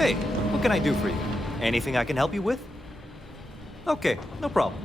Hey, what can I do for you? Anything I can help you with? Okay, no problem.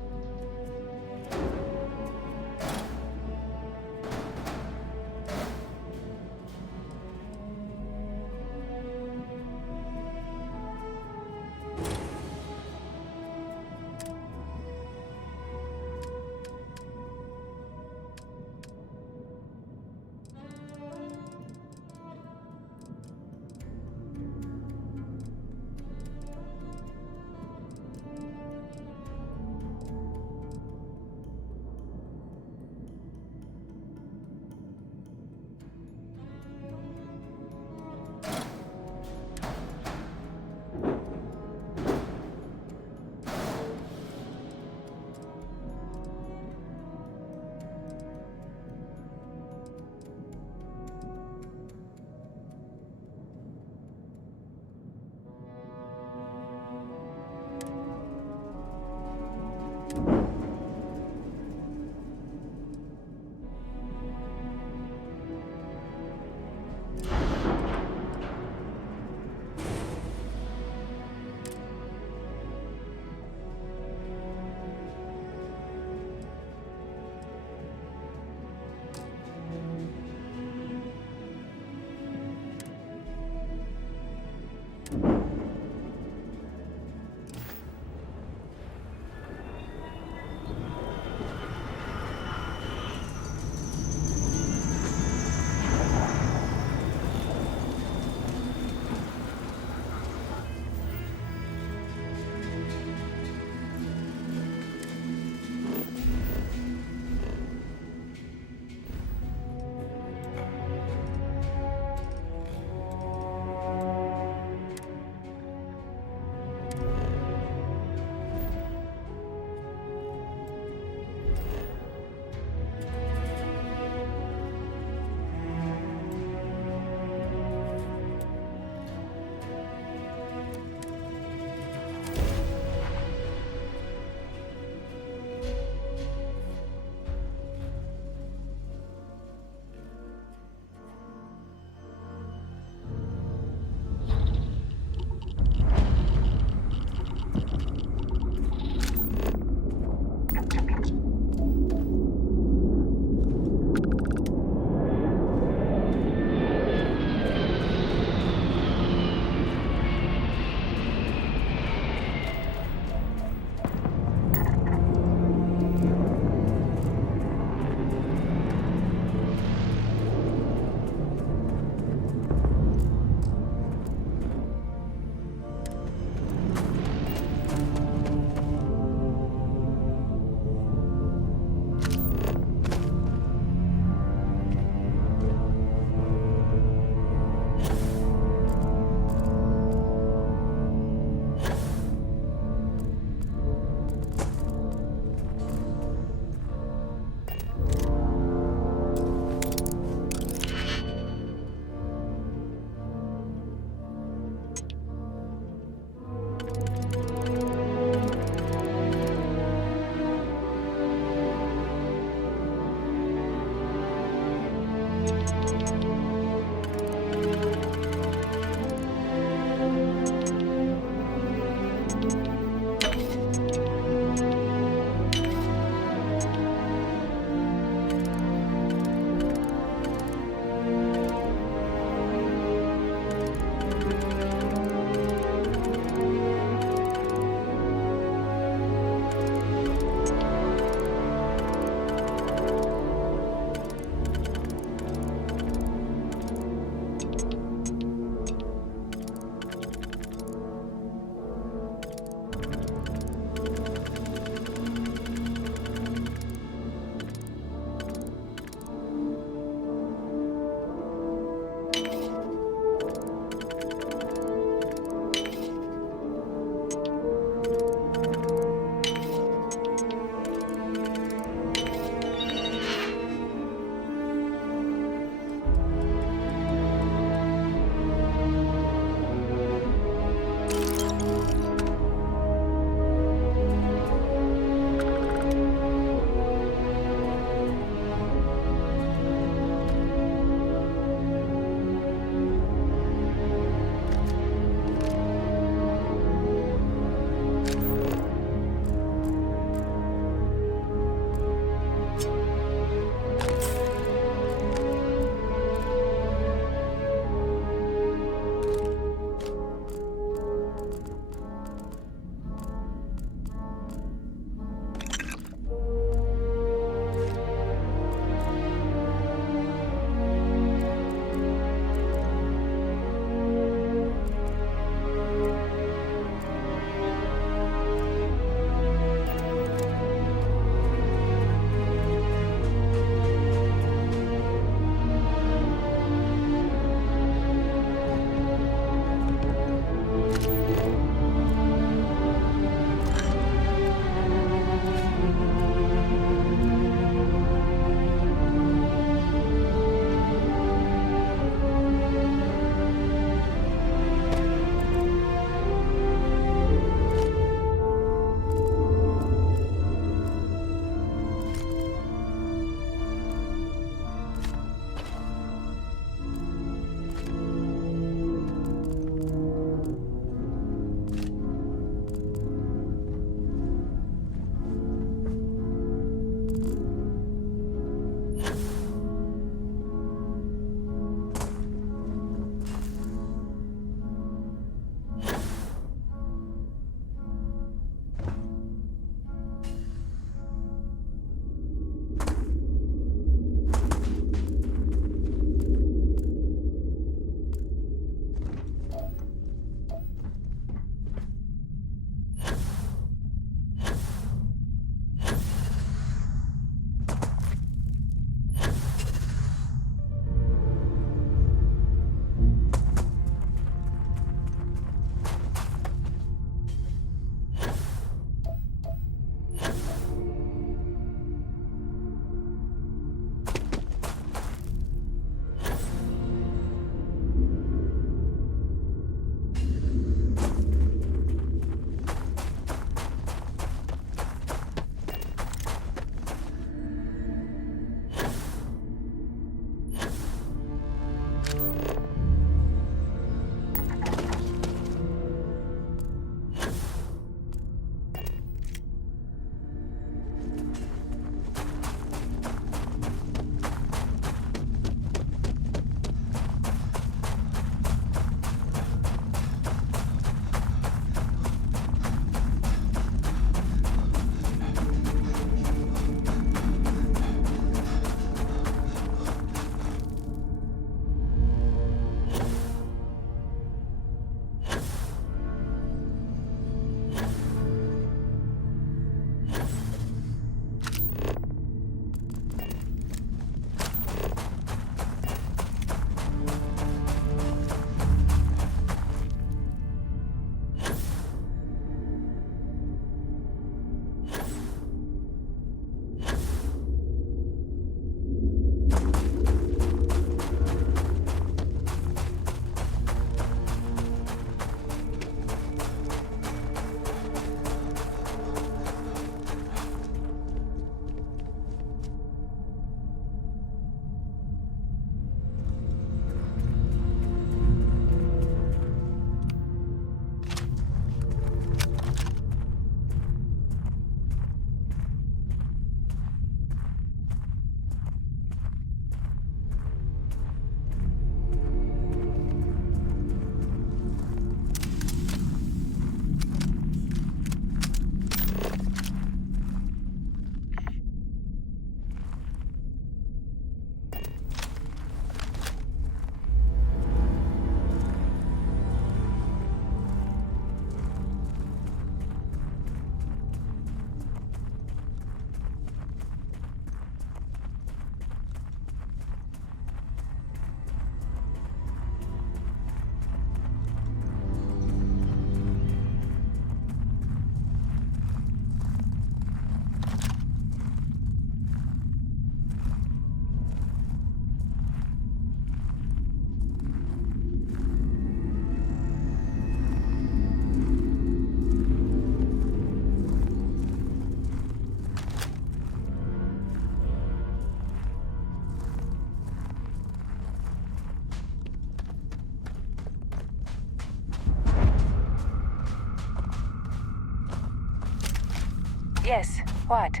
Yes, what?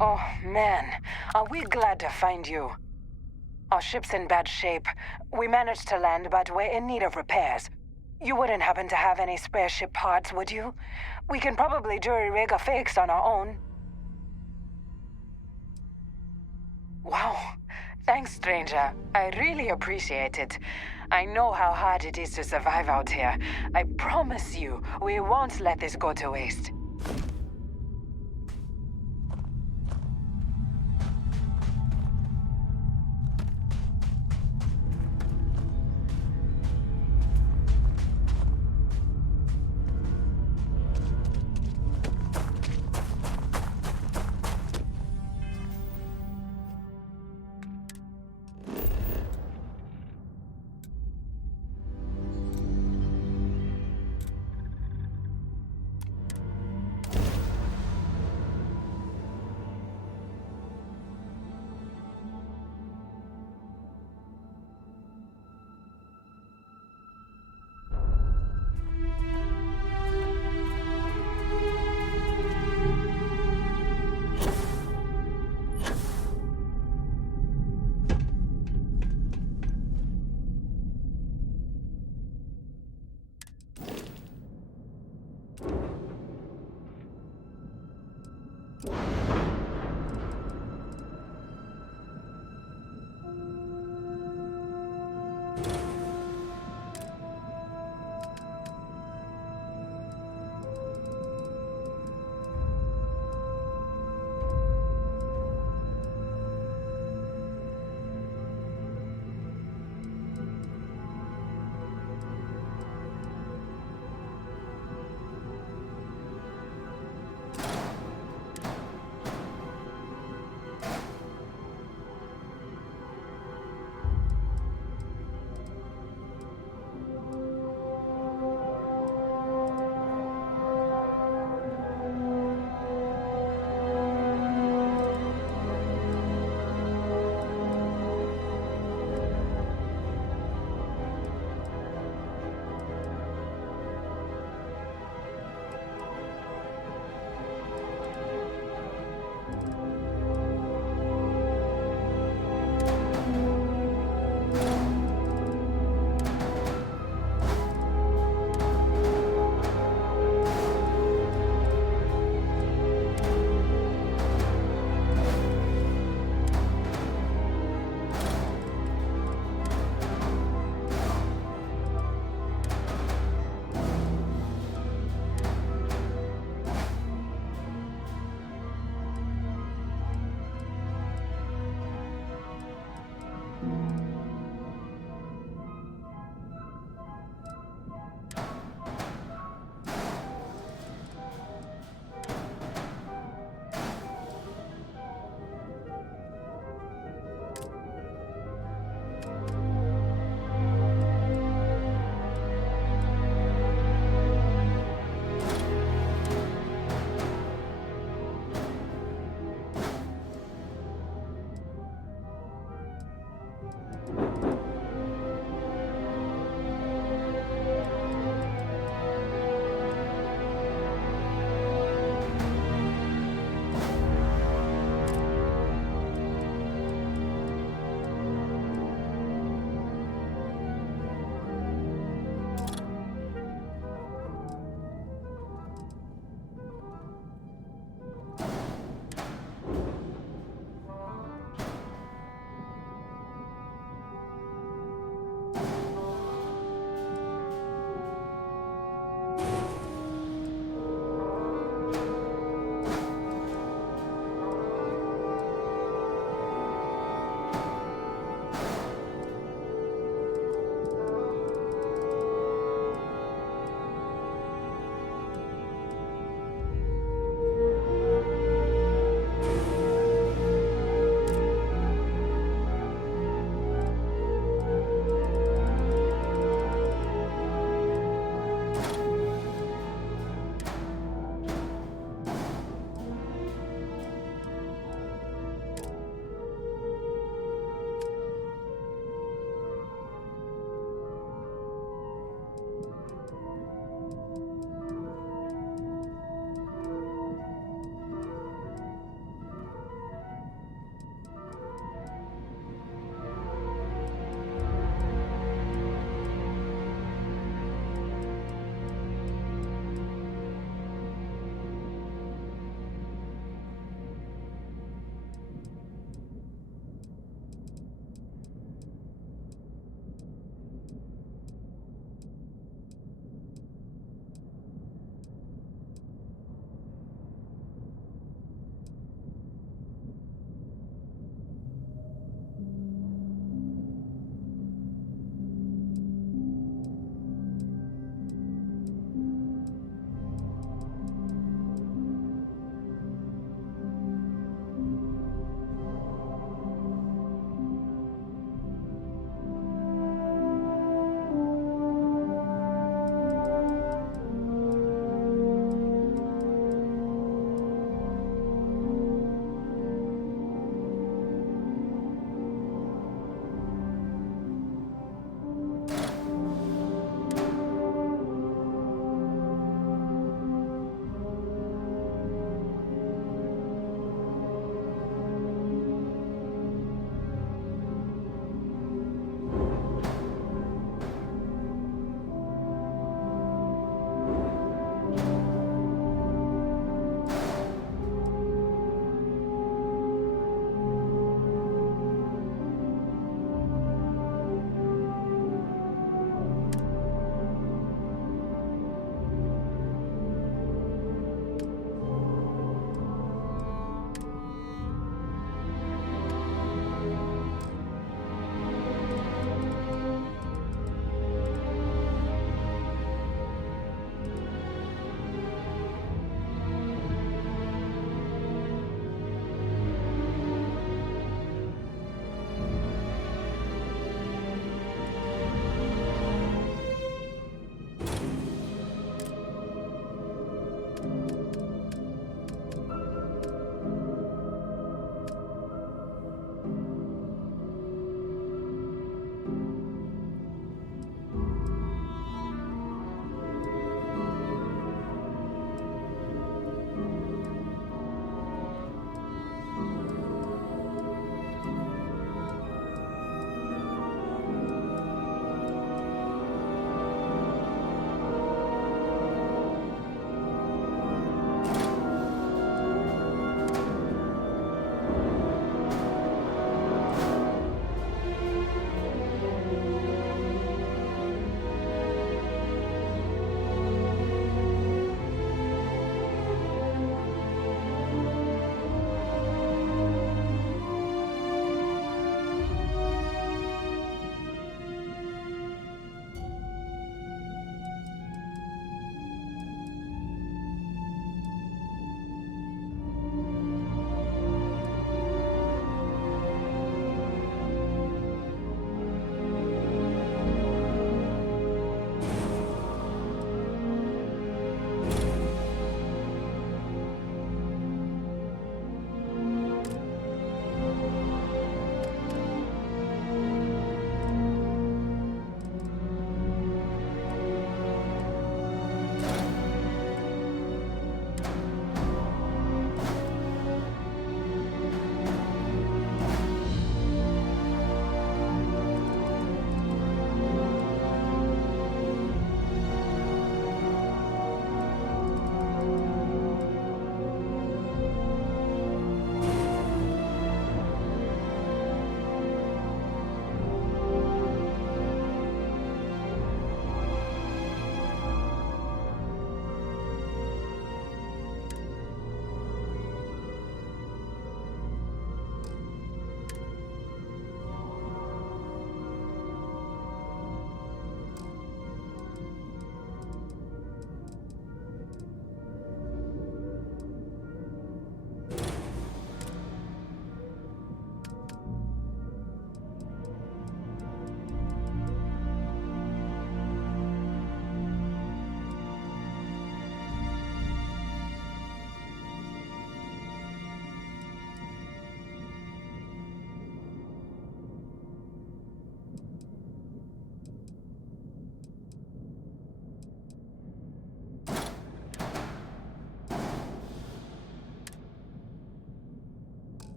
Oh, man. Are we glad to find you? Our ship's in bad shape. We managed to land, but we're in need of repairs. You wouldn't happen to have any spare ship parts, would you? We can probably jury-rig a fix on our own. Wow. Thanks, stranger. I really appreciate it. I know how hard it is to survive out here. I promise you, we won't let this go to waste.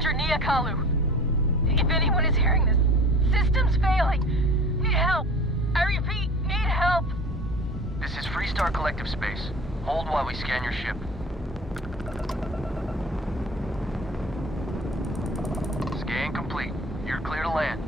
Ranger Niakalu. If anyone is hearing this, system's failing. Need help. I repeat, need help. This is Freestar Collective Space. Hold while we scan your ship. Scan complete. You're clear to land.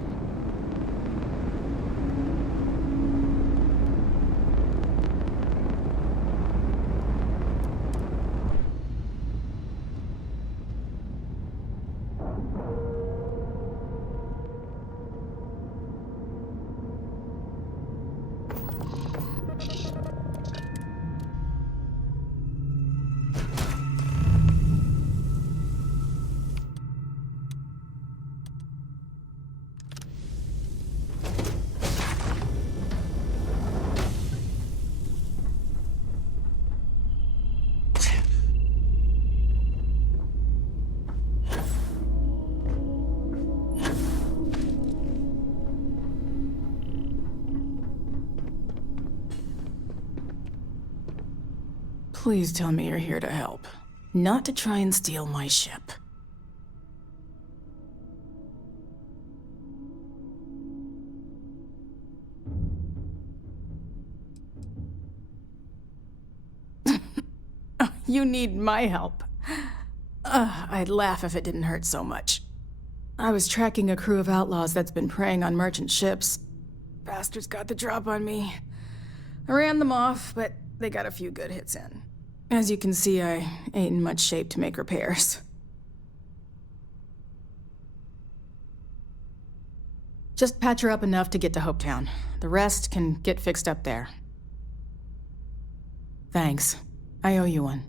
Please tell me you're here to help, not to try and steal my ship. You need my help. I'd laugh if it didn't hurt so much. I was tracking a crew of outlaws that's been preying on merchant ships. Bastards got the drop on me. I ran them off, but they got a few good hits in. As you can see, I ain't in much shape to make repairs. Just patch her up enough to get to Hopetown. The rest can get fixed up there. Thanks. I owe you one.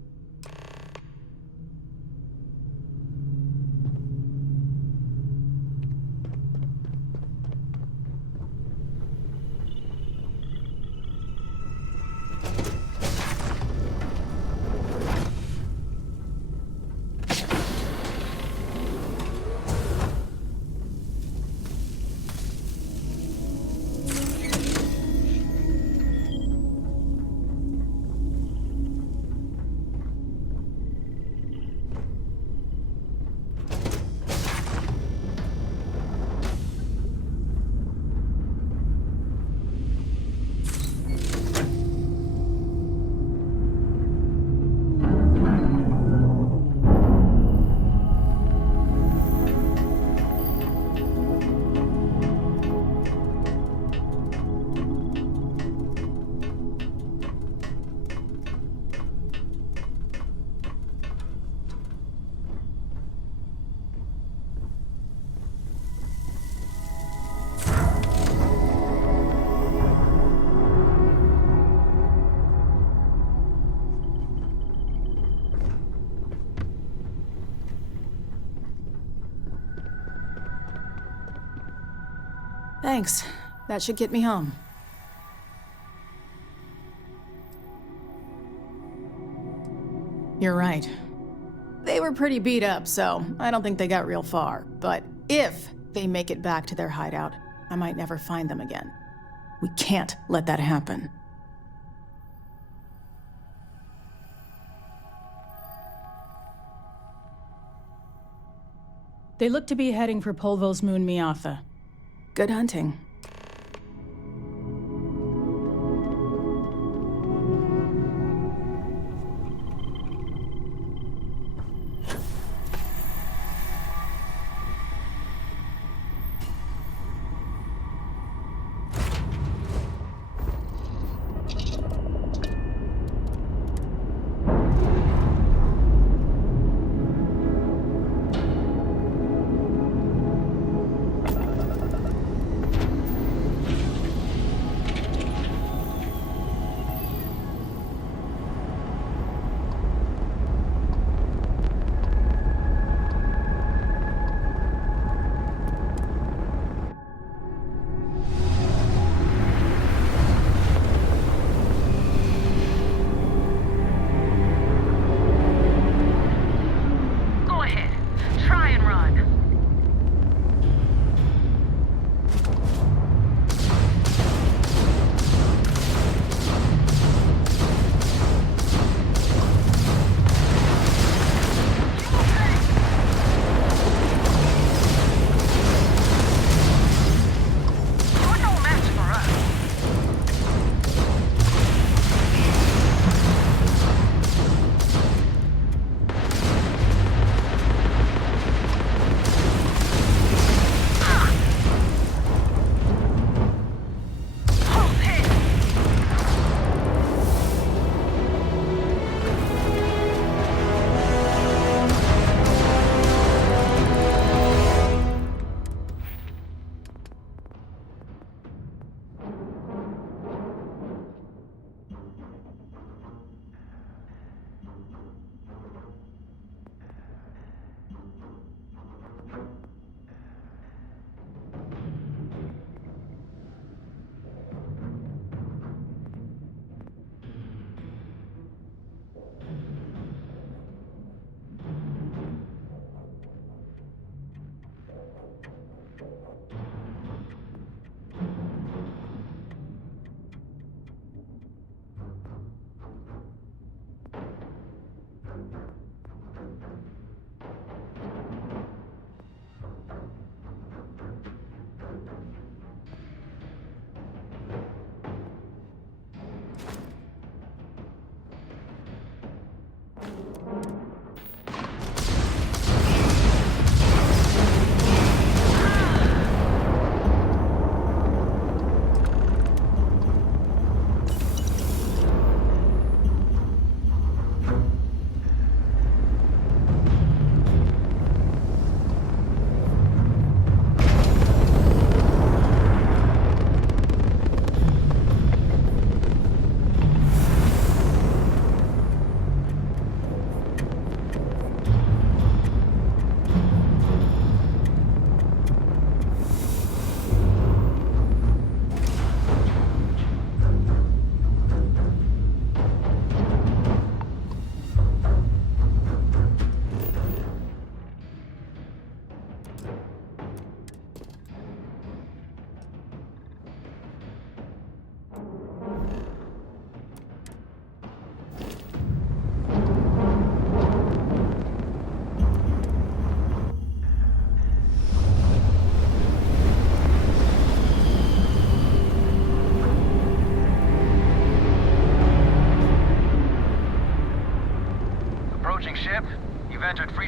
Thanks. That should get me home. You're right. They were pretty beat up, so I don't think they got real far. But if they make it back to their hideout, I might never find them again. We can't let that happen. They look to be heading for Polvo's moon Miatha. Good hunting.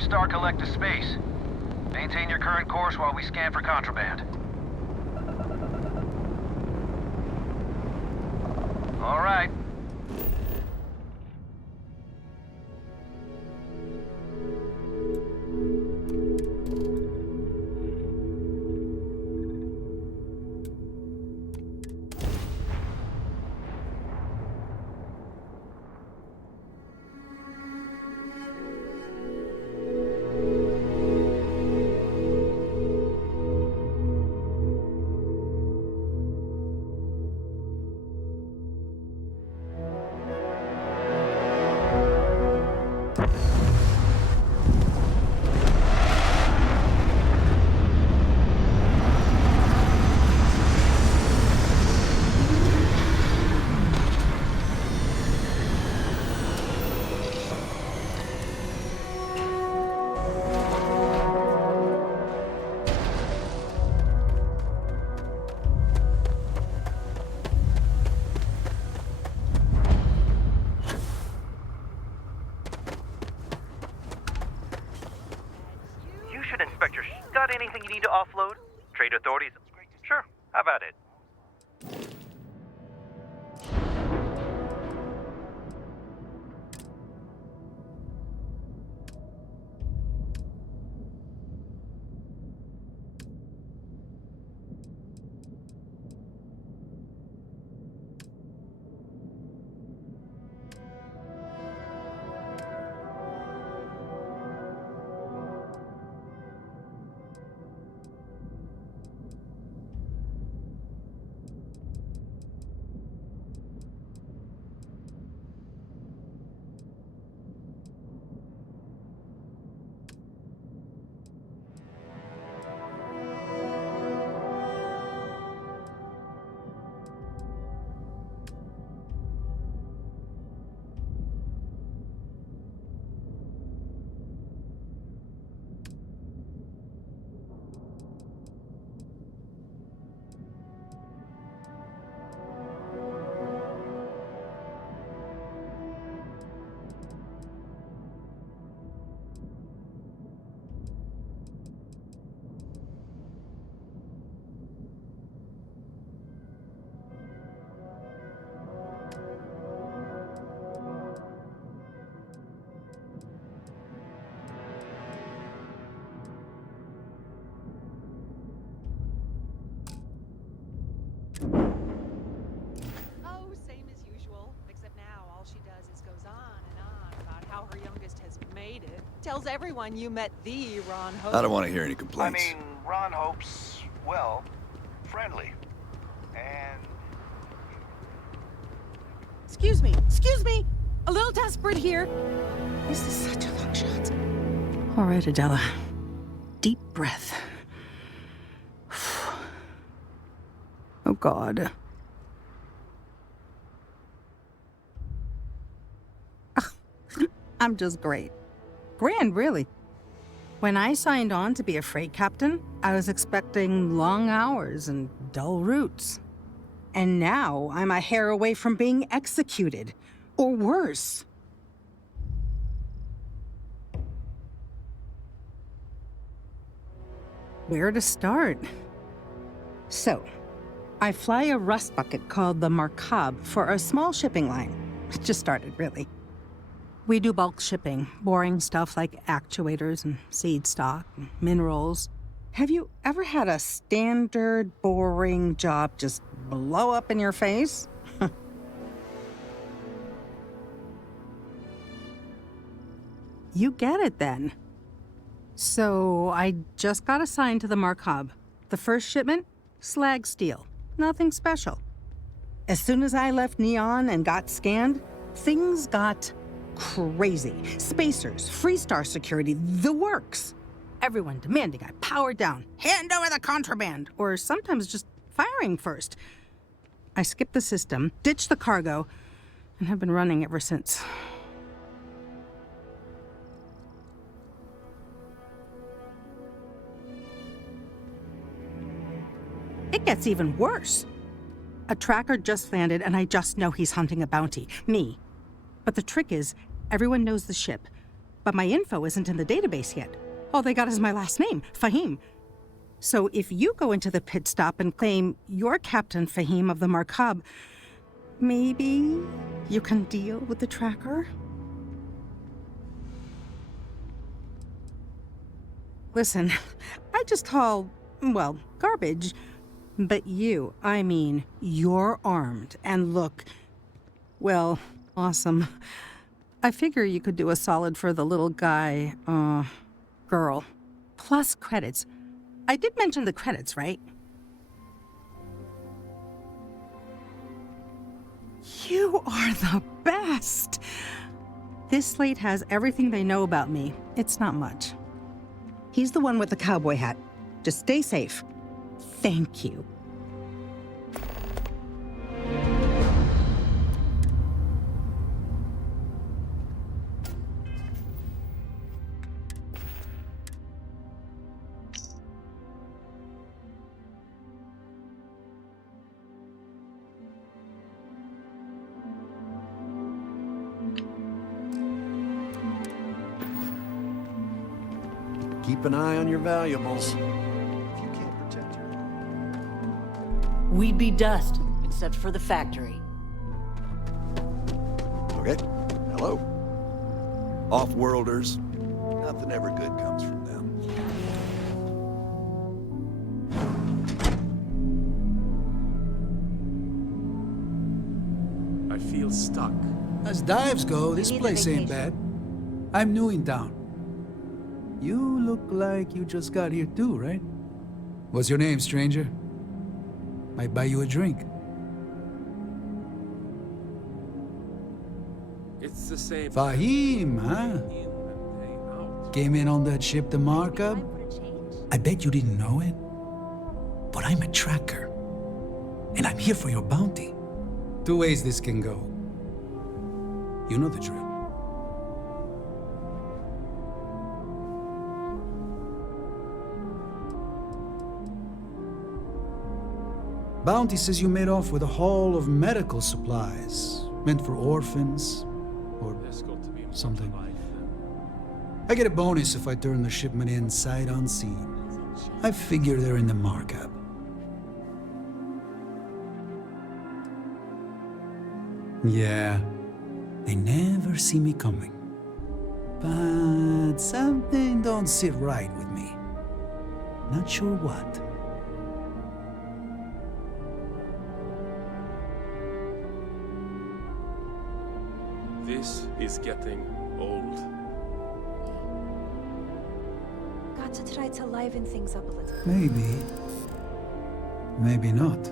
Freestar Collective Space. Maintain your current course while we scan for contraband. All right. Got anything you need to offload? Trade authorities? Sure, how about it? Oh, same as usual. Except now all she does is goes on and on about how her youngest has made it. Tells everyone you met the Ron Hope. I don't want to hear any I complaints. mean, Ron Hope's, well, friendly. And Excuse me! A little desperate here. This is such a long shot. All right, Adela. Deep breath. Oh, God. I'm just great. Grand, really. When I signed on to be a freight captain, I was expecting long hours and dull routes. And now I'm a hair away from being executed. Or worse. Where to start? So, I fly a rust bucket called the Markab for a small shipping line. It just started, really. We do bulk shipping, boring stuff like actuators and seed stock and minerals. Have you ever had a standard, boring job just blow up in your face? You get it then. So I just got assigned to the Markab. The first shipment? Slag steel. Nothing special. As soon as I left Neon and got scanned, things got crazy. Spacers, Freestar security, the works. Everyone demanding I power down, hand over the contraband, or sometimes just firing first. I skipped the system, ditched the cargo, and have been running ever since. It gets even worse. A tracker just landed, and I just know he's hunting a bounty. Me. But the trick is, everyone knows the ship. but my info isn't in the database yet. All they got is my last name, Fahim. So if you go into the pit stop and claim you're Captain Fahim of the Markab, maybe you can deal with the tracker? Listen, I just haul, well, garbage. But you, I mean, you're armed and look, well, awesome. I figure you could do a solid for the little guy, girl. Plus credits. I did mention the credits, right? You are the best! This slate has everything they know about me. It's not much. He's the one with the cowboy hat. Just stay safe. Thank you. Keep an eye on your valuables. If you can't protect your own. We'd be dust, except for the factory. Okay. Hello. Off-worlders. Nothing ever good comes from them. I feel stuck. As dives go, this place ain't bad. I'm new in town. You look like you just got here too, right? What's your name, stranger? Might buy you a drink. It's the same. Fahim, huh? Came in on that ship, the Markab? I bet you didn't know it. But I'm a tracker. And I'm here for your bounty. Two ways this can go. You know the drill. Bounty says you made off with a haul of medical supplies, meant for orphans, or something. I get a bonus if I turn the shipment in sight unseen. I figure they're in the Markab. Yeah, they never see me coming. But something don't sit right with me. Not sure what. This is getting old. Got to try to liven things up a little. Maybe. Maybe not.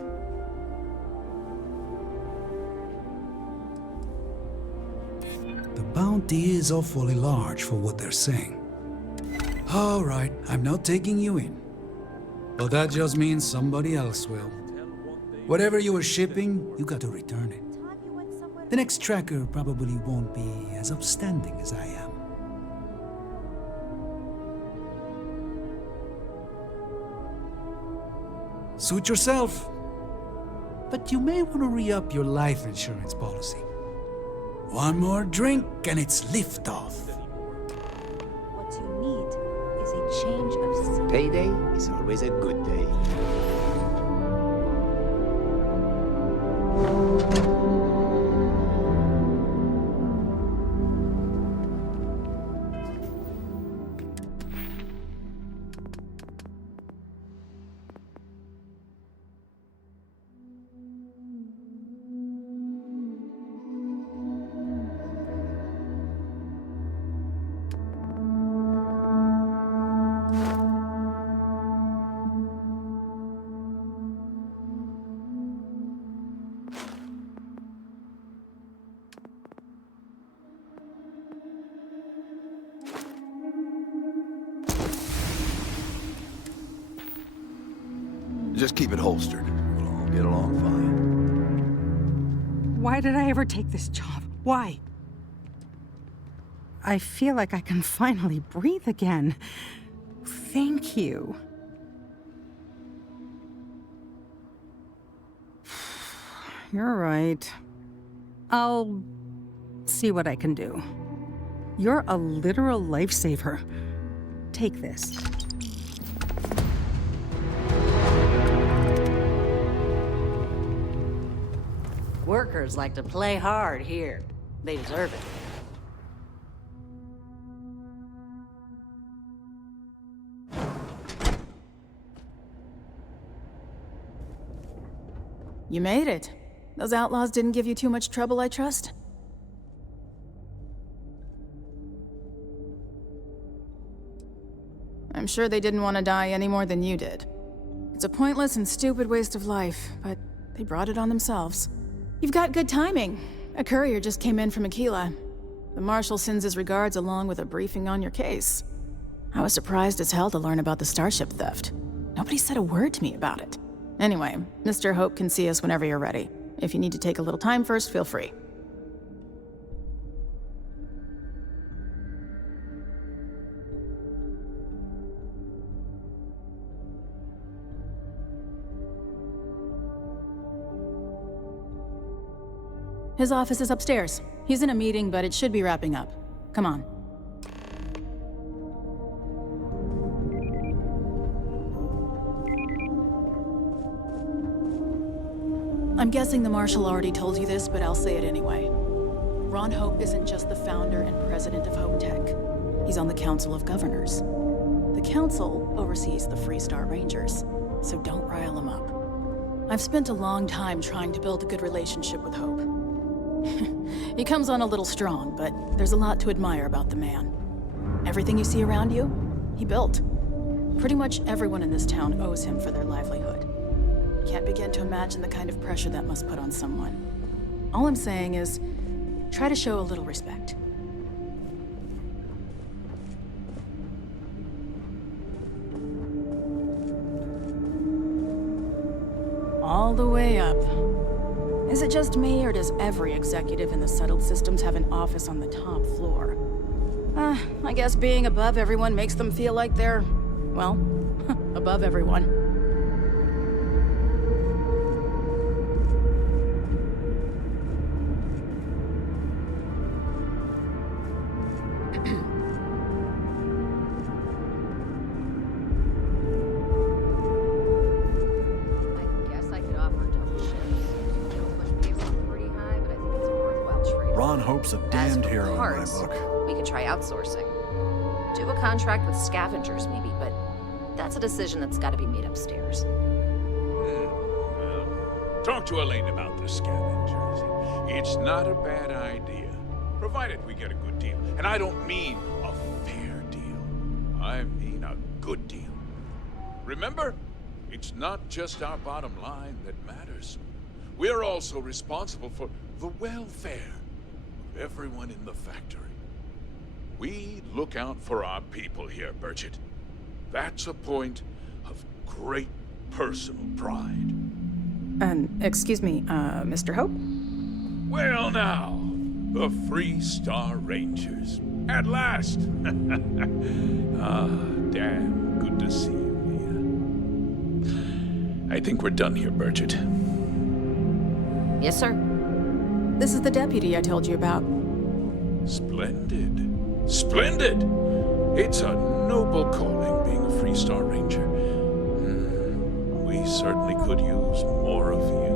The bounty is awfully large for what they're saying. All right, I'm not taking you in. But that just means somebody else will. Whatever you were shipping, you got to return it. The next tracker probably won't be as upstanding as I am. Suit yourself. But you may want to re-up your life insurance policy. One more drink and it's liftoff. What you need is a change of scene. Payday is always a good day. Just keep it holstered. We'll all get along fine. Why did I ever take this job? Why? I feel like I can finally breathe again. Thank you. You're right. I'll see what I can do. You're a literal lifesaver. Take this. Workers like to play hard here. They deserve it. You made it. Those outlaws didn't give you too much trouble, I trust? I'm sure they didn't want to die any more than you did. It's a pointless and stupid waste of life, but they brought it on themselves. You've got good timing. A courier just came in from Aquila. The Marshal sends his regards along with a briefing on your case. I was surprised as hell to learn about the starship theft. Nobody said a word to me about it. Anyway, Mr. Hope can see us whenever you're ready. If you need to take a little time first, feel free. His office is upstairs. He's in a meeting, but it should be wrapping up. Come on. I'm guessing the Marshal already told you this, but I'll say it anyway. Ron Hope isn't just the founder and president of Hope Tech. He's on the Council of Governors. The Council oversees the Freestar Rangers, so don't rile him up. I've spent a long time trying to build a good relationship with Hope. He comes on a little strong, but there's a lot to admire about the man. Everything you see around you, he built. Pretty much everyone in this town owes him for their livelihood. Can't begin to imagine the kind of pressure that must put on someone. All I'm saying is, try to show a little respect. All the way up. Is it just me, or does every executive in the settled systems have an office on the top floor? I guess being above everyone makes them feel like they're, well, above everyone. Ron Hope's a damned hero in my book. We could try outsourcing. Do a contract with scavengers, maybe, but that's a decision that's got to be made upstairs. Well, talk to Elaine about the scavengers. It's not a bad idea, provided we get a good deal. And I don't mean a fair deal. I mean a good deal. Remember, it's not just our bottom line that matters. We're also responsible for the welfare of everyone in the factory. We look out for our people here, Bridget. That's a point of great personal pride. Excuse me, Mr. Hope? Well now, the Freestar Rangers. At last! Ah, damn good to see you, Mia. I think we're done here, Bridget. Yes, sir. This is the deputy I told you about. Splendid. Splendid! It's a noble calling being a Freestar Ranger. We certainly could use more of you.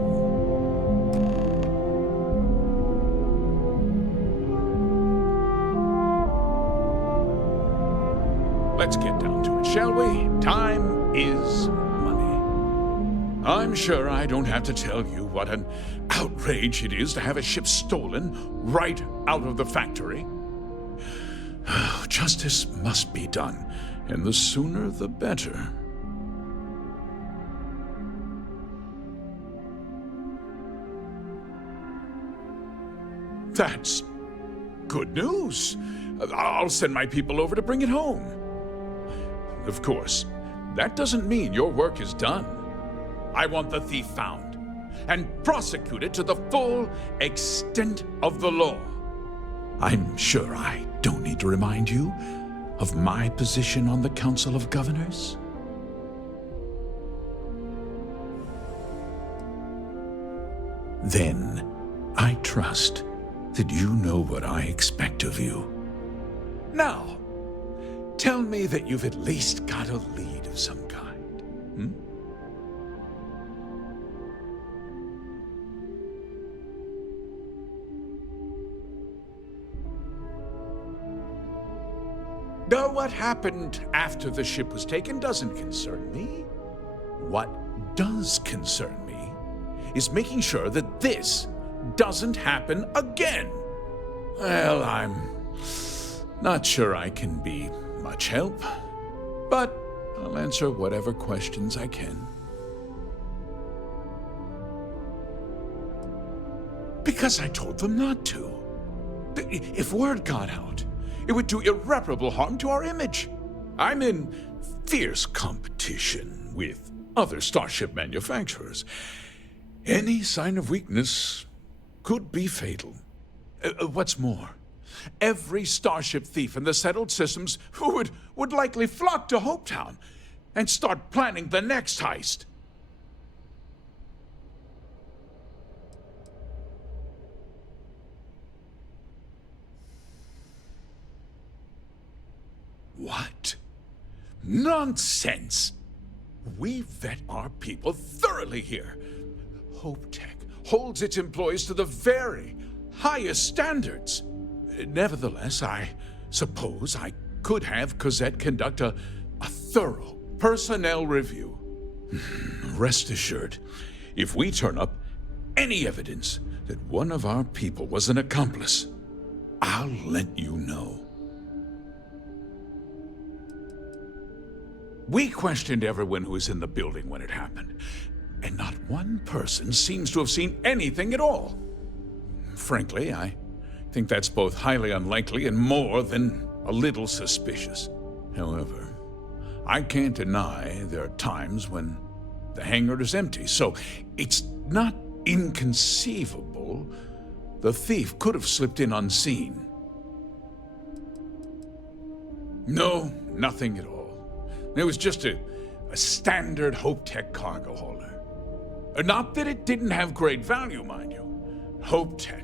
Let's get down to it, shall we? Time is money. I'm sure I don't have to tell you what an outrage it is to have a ship stolen right out of the factory. Justice must be done, and the sooner the better. That's good news. I'll send my people over to bring it home. Of course, that doesn't mean your work is done. I want the thief found and prosecuted to the full extent of the law. I'm sure I don't need to remind you of my position on the Council of Governors. Then, I trust that you know what I expect of you. Now, tell me that you've at least got a lead of some kind. Hmm? Now, what happened after the ship was taken doesn't concern me. What does concern me is making sure that this doesn't happen again. Well, I'm not sure I can be much help, but I'll answer whatever questions I can. Because I told them not to. If word got out, it would do irreparable harm to our image. I'm in fierce competition with other starship manufacturers. Any sign of weakness could be fatal. What's more, every starship thief in the settled systems would likely flock to Hopetown and start planning the next heist. What? Nonsense! We vet our people thoroughly here. HopeTech holds its employees to the very highest standards. Nevertheless, I suppose I could have Cosette conduct a thorough personnel review. Rest assured, if we turn up any evidence that one of our people was an accomplice, I'll let you know. We questioned everyone who was in the building when it happened, and not one person seems to have seen anything at all. Frankly, I think that's both highly unlikely and more than a little suspicious. However, I can't deny there are times when the hangar is empty, so it's not inconceivable the thief could have slipped in unseen. No, nothing at all. It was just a standard HopeTech cargo hauler. Not that it didn't have great value, mind you. HopeTech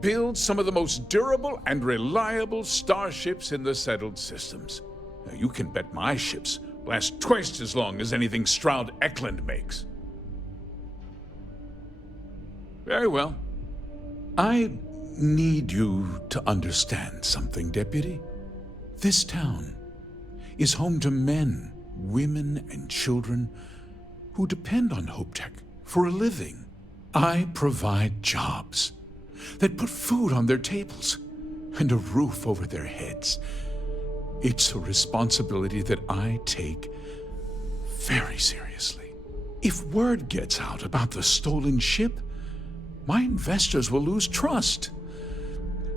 builds some of the most durable and reliable starships in the settled systems. Now, you can bet my ships last twice as long as anything Stroud Eklund makes. Very well. I need you to understand something, Deputy. This town is home to men, women, and children who depend on HopeTech for a living. I provide jobs that put food on their tables and a roof over their heads. It's a responsibility that I take very seriously. If word gets out about the stolen ship, my investors will lose trust,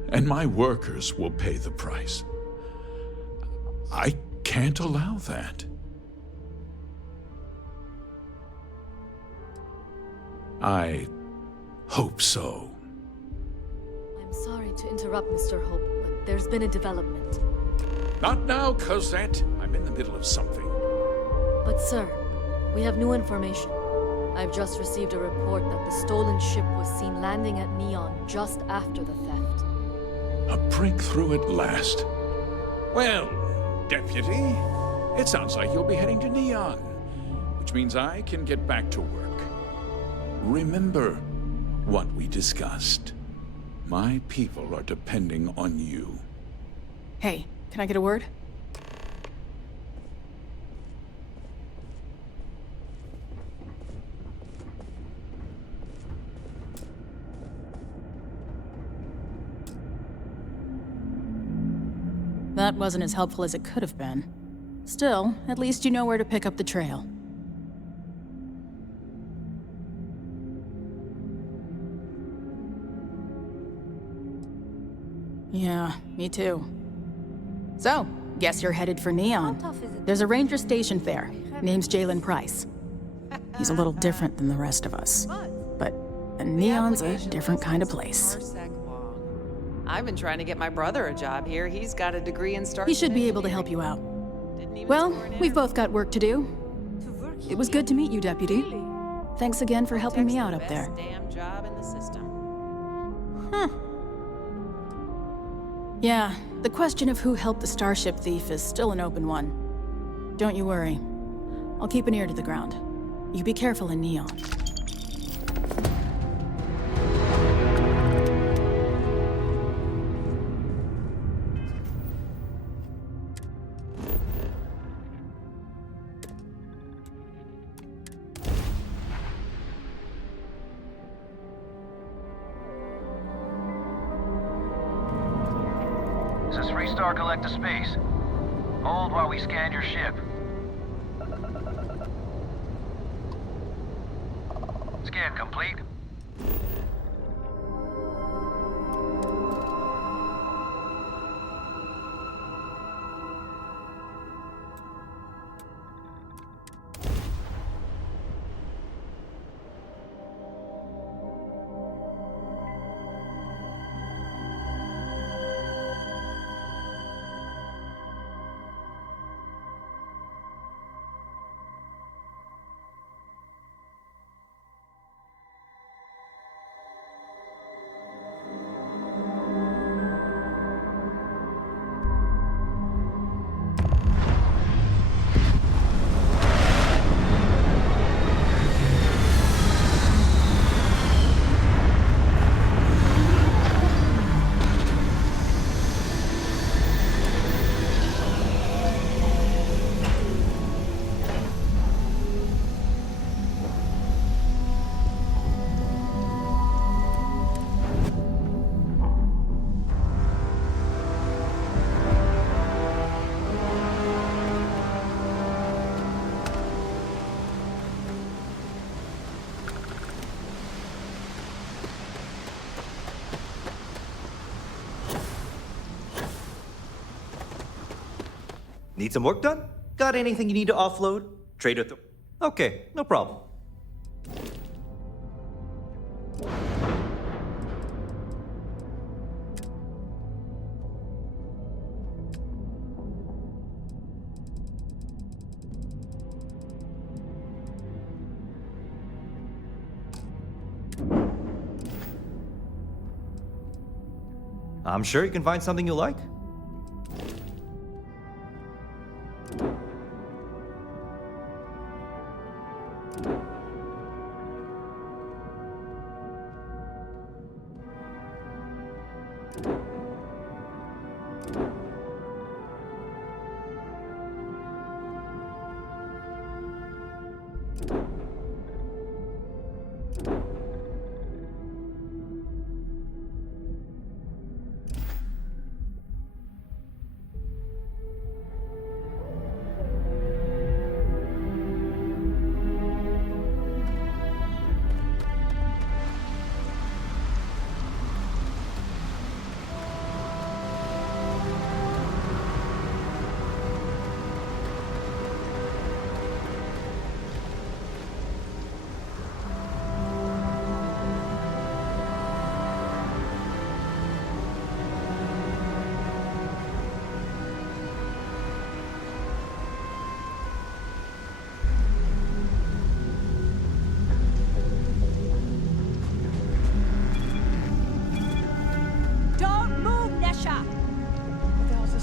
and my workers will pay the price. I can't allow that. I hope so. I'm sorry to interrupt, Mr. Hope, but there's been a development. Not now, Cosette. I'm in the middle of something. But sir, we have new information. I've just received a report that the stolen ship was seen landing at Neon just after the theft. A breakthrough at last. Well, Deputy, it sounds like you'll be heading to Neon, which means I can get back to work. Remember what we discussed. My people are depending on you. Hey, can I get a word? That wasn't as helpful as it could have been. Still, at least you know where to pick up the trail. Yeah, me too. So, guess you're headed for Neon. There's a ranger stationed there. Name's Jalen Price. He's a little different than the rest of us. But Neon's a different kind of place. I've been trying to get my brother a job here. He's got a degree in Starfield. He should be able to help you out. Well, we've both got work to do. It was good to meet you, Deputy. Thanks again for helping me out up there. Damn job in the system. Yeah, the question of who helped the Starship thief is still an open one. Don't you worry. I'll keep an ear to the ground. You be careful in Neon. This is Freestar Collective Space. Hold while we scan your ship. Scan complete. Need some work done? Got anything you need to offload? Trade with... Okay, no problem. I'm sure you can find something you like.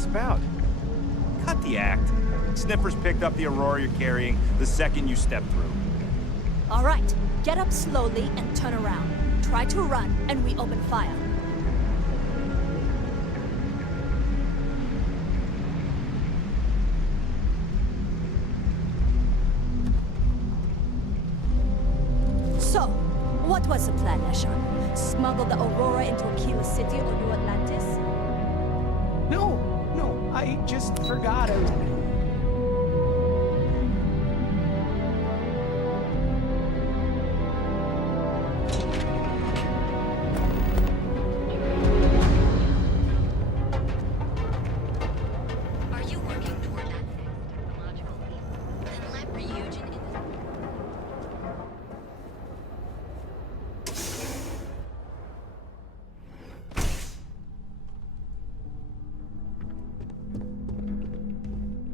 About? Cut the act. Sniffers picked up the Aurora you're carrying the second you stepped through. All right, get up slowly and turn around. Try to run, and we open fire. So, what was the plan, Nesha? Smuggle the Aurora into Aquila City or New Atlantis? No, I just forgot I was... Are you working toward that next technological leap? Then let Ryujin in.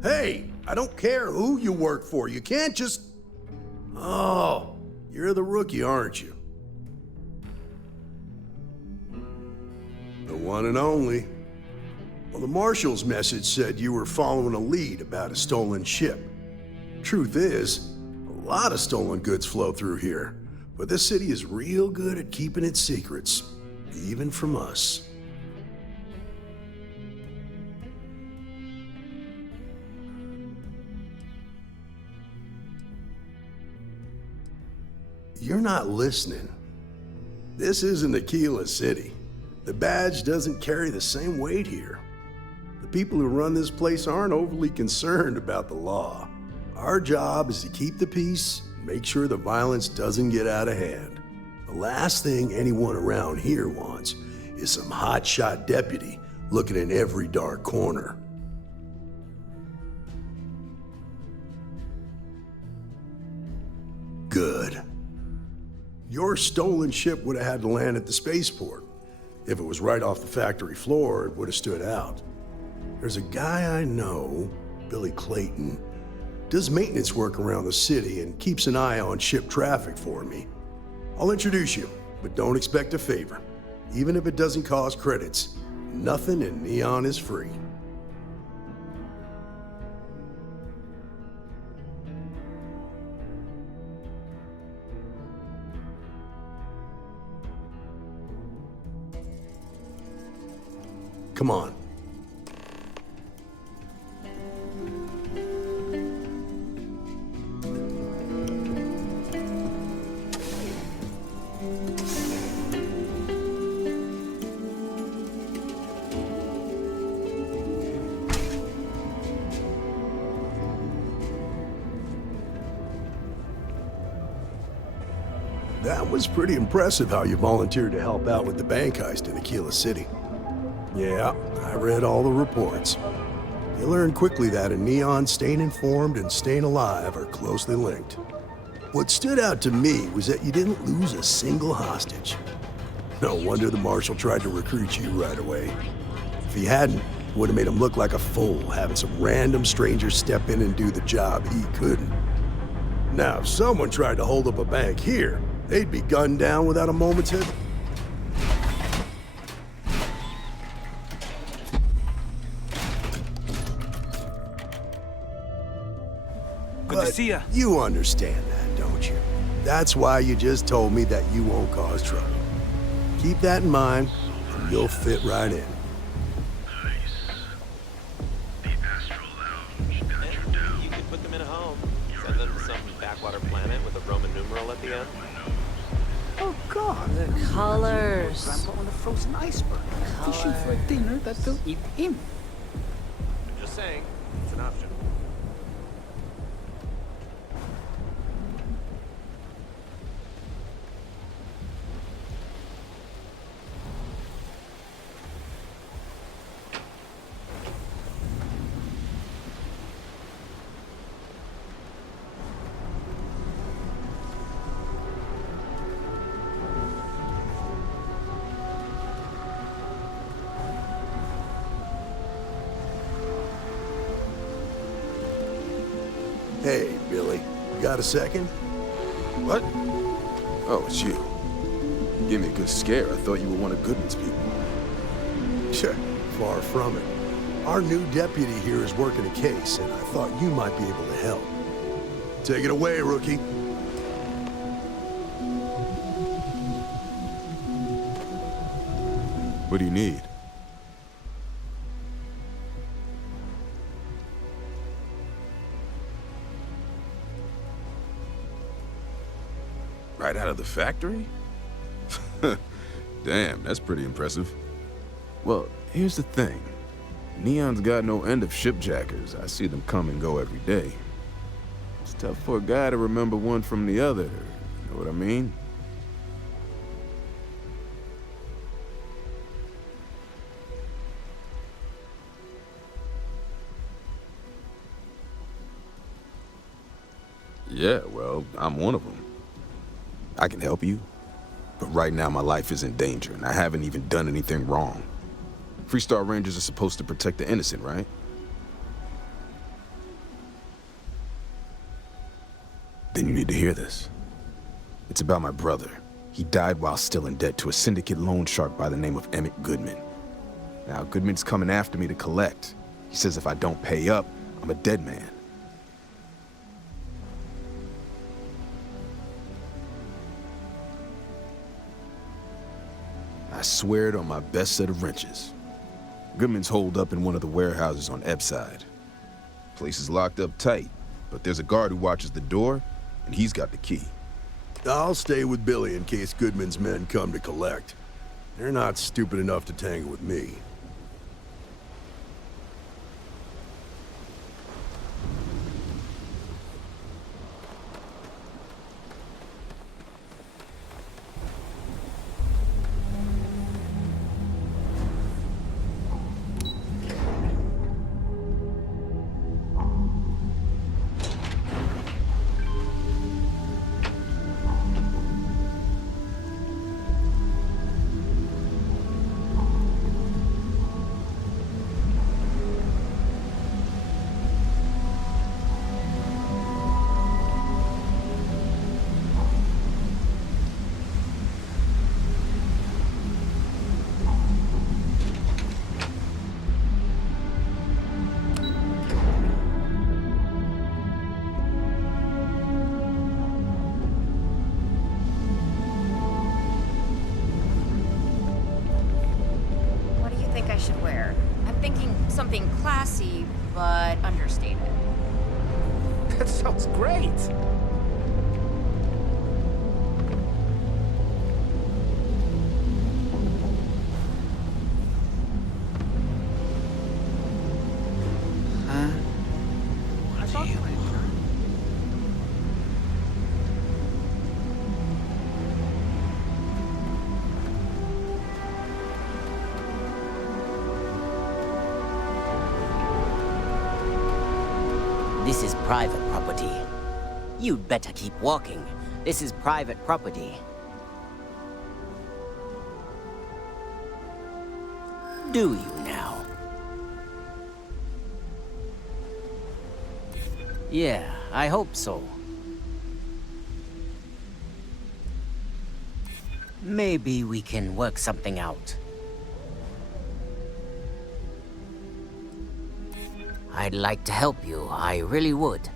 Hey, I don't care who you work for. You can't just... Oh, you're the rookie, aren't you? The one and only. Well, the Marshal's message said you were following a lead about a stolen ship. Truth is, a lot of stolen goods flow through here, but this city is real good at keeping its secrets, even from us. You're not listening. This isn't Aquila City. The badge doesn't carry the same weight here. The people who run this place aren't overly concerned about the law. Our job is to keep the peace and make sure the violence doesn't get out of hand. The last thing anyone around here wants is some hotshot deputy looking in every dark corner. Good. Your stolen ship would have had to land at the spaceport. If it was right off the factory floor, it would have stood out. There's a guy I know, Billy Clayton, does maintenance work around the city and keeps an eye on ship traffic for me. I'll introduce you, but don't expect a favor. Even if it doesn't cost credits, nothing in Neon is free. Come on. That was pretty impressive how you volunteered to help out with the bank heist in Aquila City. Yeah, I read all the reports. You learn quickly that in Neon, staying informed and staying alive are closely linked. What stood out to me was that you didn't lose a single hostage. No wonder the Marshal tried to recruit you right away. If he hadn't, it would have made him look like a fool, having some random stranger step in and do the job he couldn't. Now, if someone tried to hold up a bank here, they'd be gunned down without a moment's hesitation. Good to see ya. You understand that, don't you? That's why you just told me that you won't cause trouble. Keep that in mind, and you'll fit right in. You could put them in a home. Send them to some backwater planet with a Roman numeral at the end. Oh, God. The colors. Grandpa on a frozen iceberg. Fishing for a dinner that will eat him. Just saying, it's an option. Hey, Billy, you got a second? What? Oh, it's you. You gave me a good scare. I thought you were one of Goodman's people. Sure, far from it. Our new deputy here is working a case, and I thought you might be able to help. Take it away, rookie. What do you need? Right out of the factory? Damn, that's pretty impressive. Well, here's the thing. Neon's got no end of shipjackers. I see them come and go every day. It's tough for a guy to remember one from the other. You know what I mean? Yeah, well, I'm one of them. I can help you, but right now my life is in danger, and I haven't even done anything wrong. Freestar Rangers are supposed to protect the innocent, right? Then you need to hear this. It's about my brother. He died while still in debt to a syndicate loan shark by the name of Emmett Goodman. Now, Goodman's coming after me to collect. He says if I don't pay up, I'm a dead man. I swear it on my best set of wrenches. Goodman's holed up in one of the warehouses on Epside. Place is locked up tight, but there's a guard who watches the door, and he's got the key. I'll stay with Billy in case Goodman's men come to collect. They're not stupid enough to tangle with me. I should wear? I'm thinking something classy, but understated. That sounds great! This is private property. You'd better keep walking. This is private property. Do you now? Yeah, I hope so. Maybe we can work something out. I'd like to help you, I really would.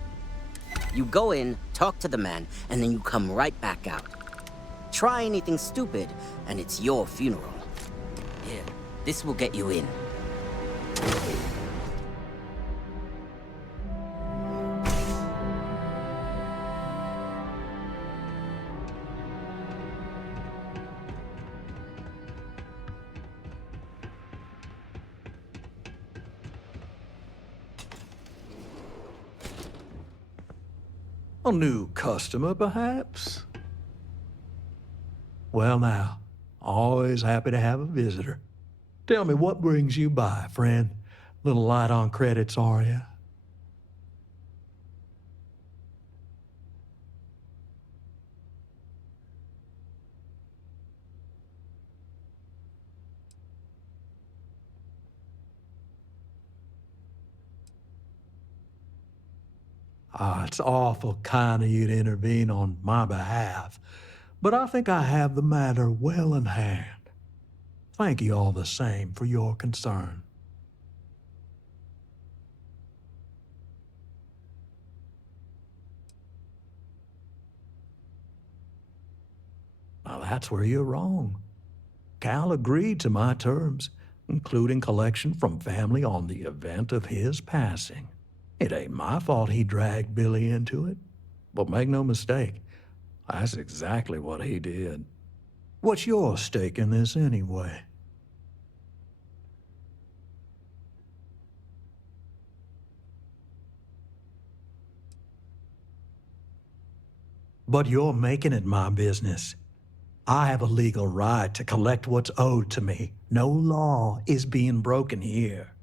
You go in, talk to the man, and then you come right back out. Try anything stupid, and it's your funeral. Here, this will get you in. A new customer, perhaps? Well now, always happy to have a visitor. Tell me, what brings you by, friend? Little light on credits, are you? It's awful kind of you to intervene on my behalf, but I think I have the matter well in hand. Thank you all the same for your concern. Now that's where you're wrong. Cal agreed to my terms, including collection from family on the event of his passing. It ain't my fault he dragged Billy into it. But make no mistake, that's exactly what he did. What's your stake in this anyway? But you're making it my business. I have a legal right to collect what's owed to me. No law is being broken here.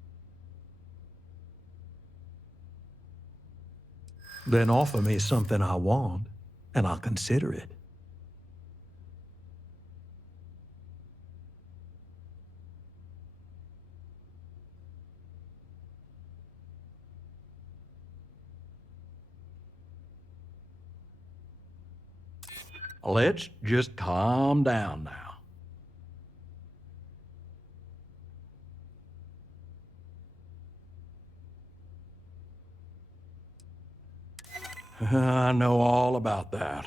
Then offer me something I want, and I'll consider it. Let's just calm down now. I know all about that.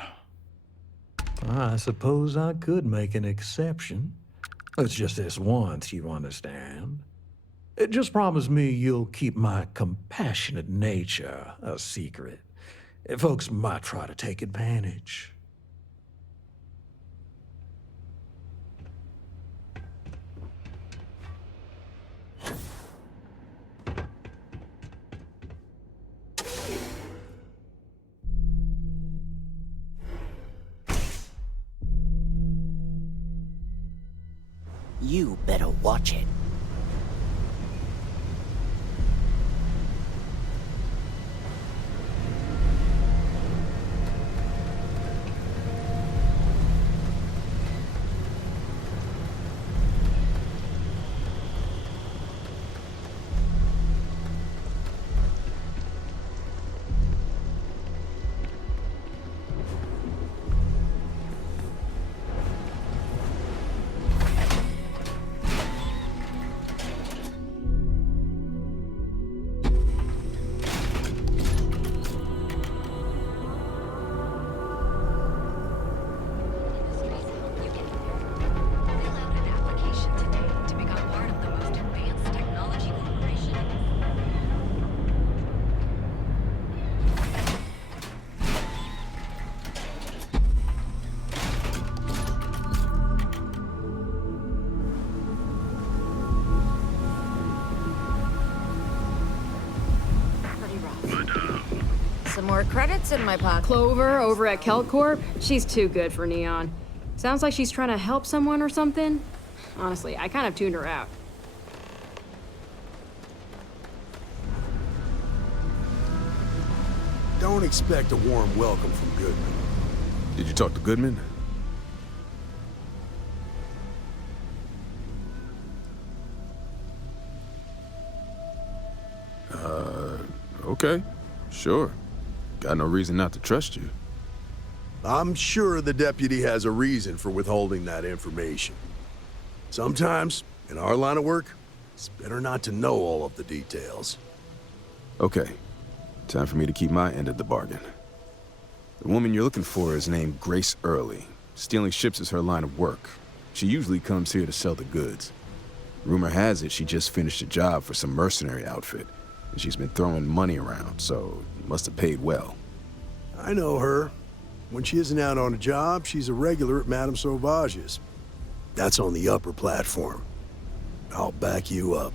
I suppose I could make an exception. It's just this once, you understand. Just promise me you'll keep my compassionate nature a secret. Folks might try to take advantage. You better watch it. Some more credits in my pocket. Clover over at Kelcorp? She's too good for Neon. Sounds like she's trying to help someone or something. Honestly, I kind of tuned her out. Don't expect a warm welcome from Goodman. Did you talk to Goodman? Okay. Sure. Got no reason not to trust you. I'm sure the deputy has a reason for withholding that information. Sometimes, in our line of work, it's better not to know all of the details. Okay. Time for me to keep my end of the bargain. The woman you're looking for is named Grace Early. Stealing ships is her line of work. She usually comes here to sell the goods. Rumor has it she just finished a job for some mercenary outfit, and she's been throwing money around, so must have paid well. I know her. When she isn't out on a job, she's a regular at Madame Sauvage's. That's on the upper platform. I'll back you up.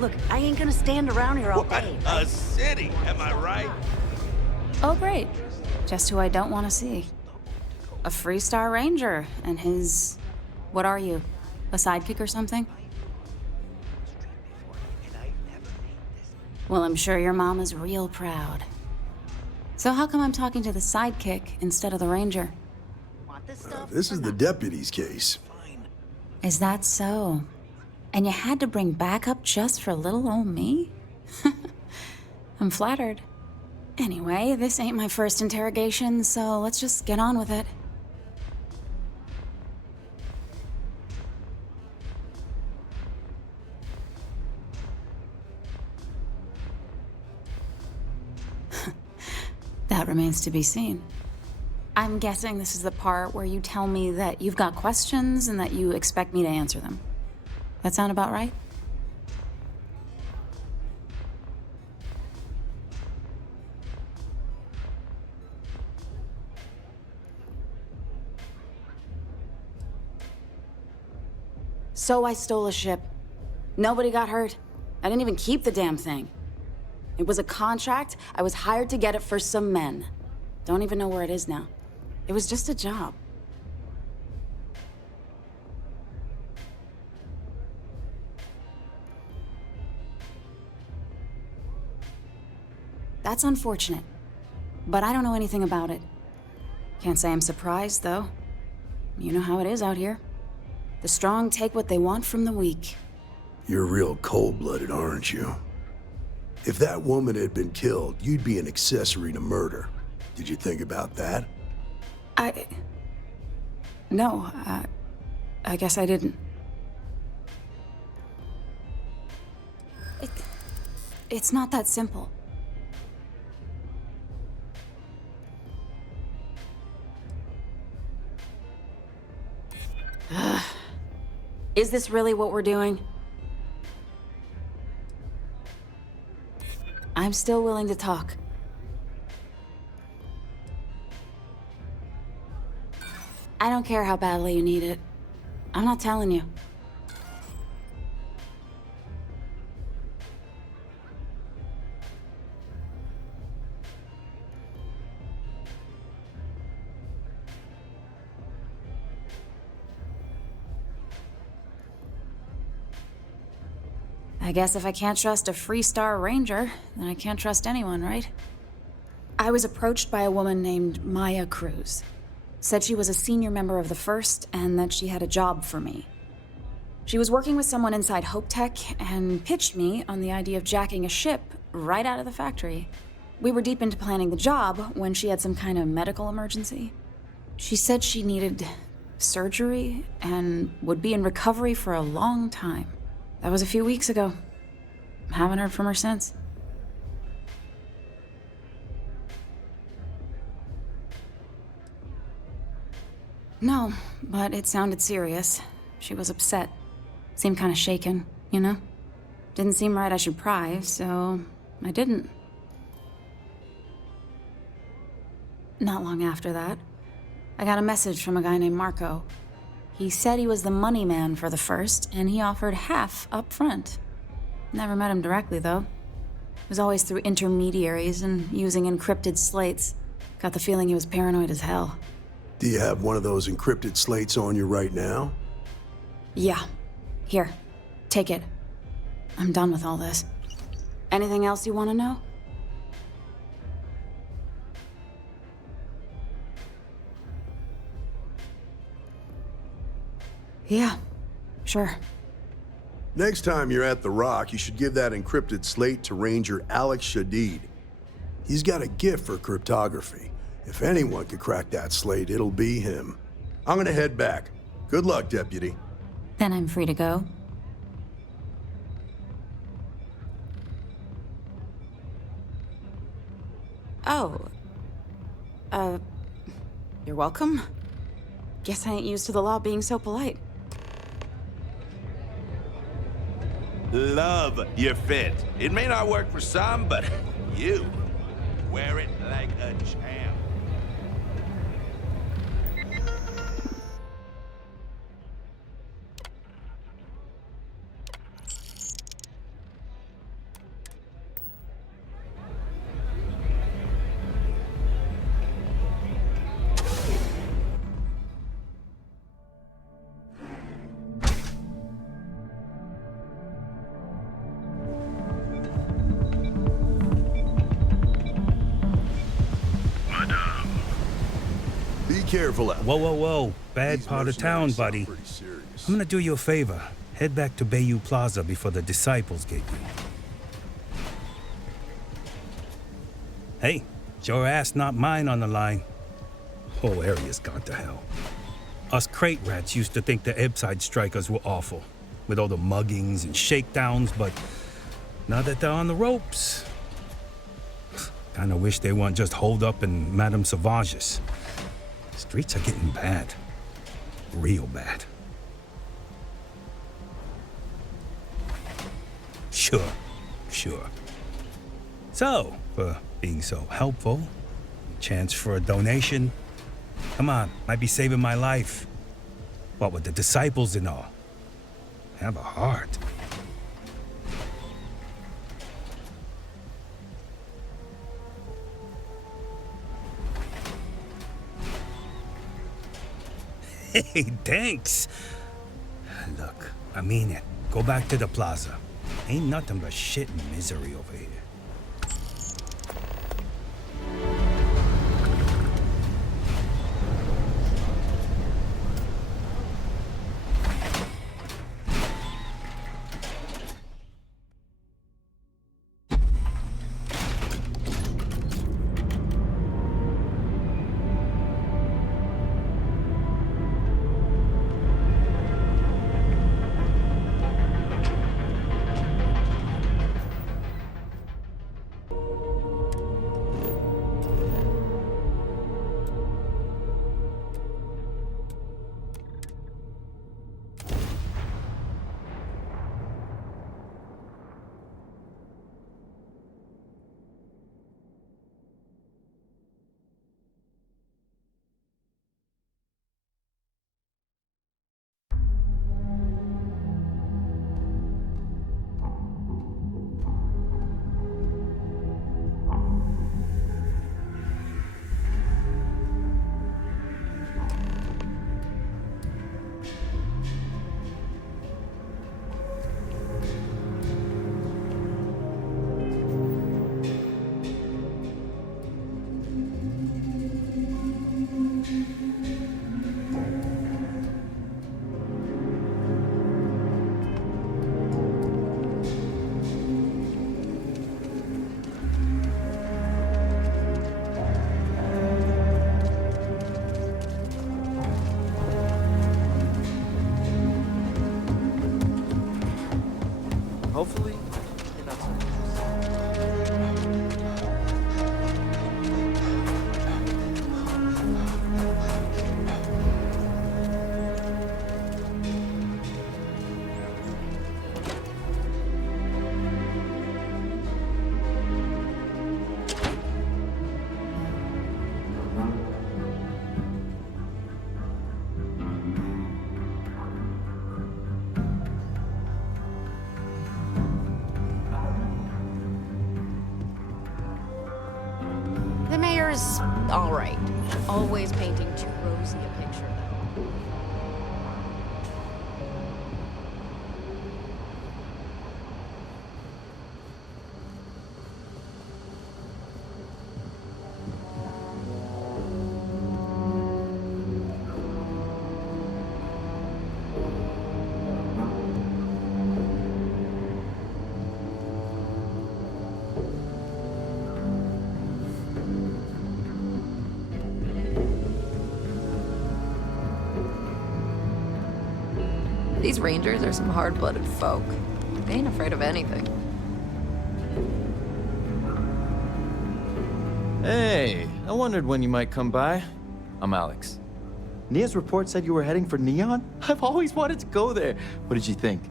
Look, I ain't gonna stand around here all day. A city, am I right? Oh, great. Just who I don't want to see. A Freestar Ranger and his... What are you? A sidekick or something? Well, I'm sure your mom is real proud. So how come I'm talking to the sidekick instead of the ranger? This is the deputy's case. Is that so? And you had to bring backup just for little old me? I'm flattered. Anyway, this ain't my first interrogation, so let's just get on with it. That remains to be seen. I'm guessing this is the part where you tell me that you've got questions and that you expect me to answer them. That sound about right? So I stole a ship. Nobody got hurt. I didn't even keep the damn thing. It was a contract. I was hired to get it for some men. Don't even know where it is now. It was just a job. That's unfortunate. but I don't know anything about it. Can't say I'm surprised, though. You know how it is out here. The strong take what they want from the weak. You're real cold-blooded, aren't you? If that woman had been killed, you'd be an accessory to murder. Did you think about that? No, I guess I didn't. It's not that simple. Is this really what we're doing? I'm still willing to talk. I don't care how badly you need it. I'm not telling you. I guess if I can't trust a Freestar Ranger, then I can't trust anyone, right? I was approached by a woman named Maya Cruz. Said she was a senior member of the First and that she had a job for me. She was working with someone inside Hope Tech and pitched me on the idea of jacking a ship right out of the factory. We were deep into planning the job when she had some kind of medical emergency. She said she needed surgery and would be in recovery for a long time. That was a few weeks ago. Haven't heard from her since. No, but it sounded serious. She was upset. Seemed kind of shaken, you know? Didn't seem right I should pry, so I didn't. Not long after that, I got a message from a guy named Marco. He said he was the money man for the First, and he offered half up front. Never met him directly, though. It was always through intermediaries and using encrypted slates. Got the feeling he was paranoid as hell. Do you have one of those encrypted slates on you right now? Yeah. Here. Take it. I'm done with all this. Anything else you want to know? Yeah. Sure. Next time you're at the Rock, you should give that encrypted slate to Ranger Alex Shadid. He's got a gift for cryptography. If anyone could crack that slate, it'll be him. I'm gonna head back. Good luck, Deputy. Then I'm free to go. Oh. You're welcome. Guess I ain't used to the law being so polite. Love your fit. It may not work for some, but you wear it like a champ. Careful out. Whoa. Bad part of town, buddy. I'm gonna do you a favor. Head back to Bayou Plaza before the Disciples get you. Hey, it's your ass, not mine on the line. Whole area's gone to hell. Us crate rats used to think the Ebbside strikers were awful, with all the muggings and shakedowns, but now that they're on the ropes, kinda wish they weren't just holed up in Madame Sauvage's. Streets are getting bad. Real bad. Sure. So, for being so helpful, chance for a donation. Come on, might be saving my life. What with the Disciples and all. Have a heart. Hey, thanks. Look, I mean it. Go back to the plaza. Ain't nothing but shit and misery over here. Hopefully, you're not so The mayor's all right. Always painting too rosy a picture, though. These rangers are some hard-blooded folk. They ain't afraid of anything. Hey, I wondered when you might come by. I'm Alex. Nia's report said you were heading for Neon? I've always wanted to go there. What did you think?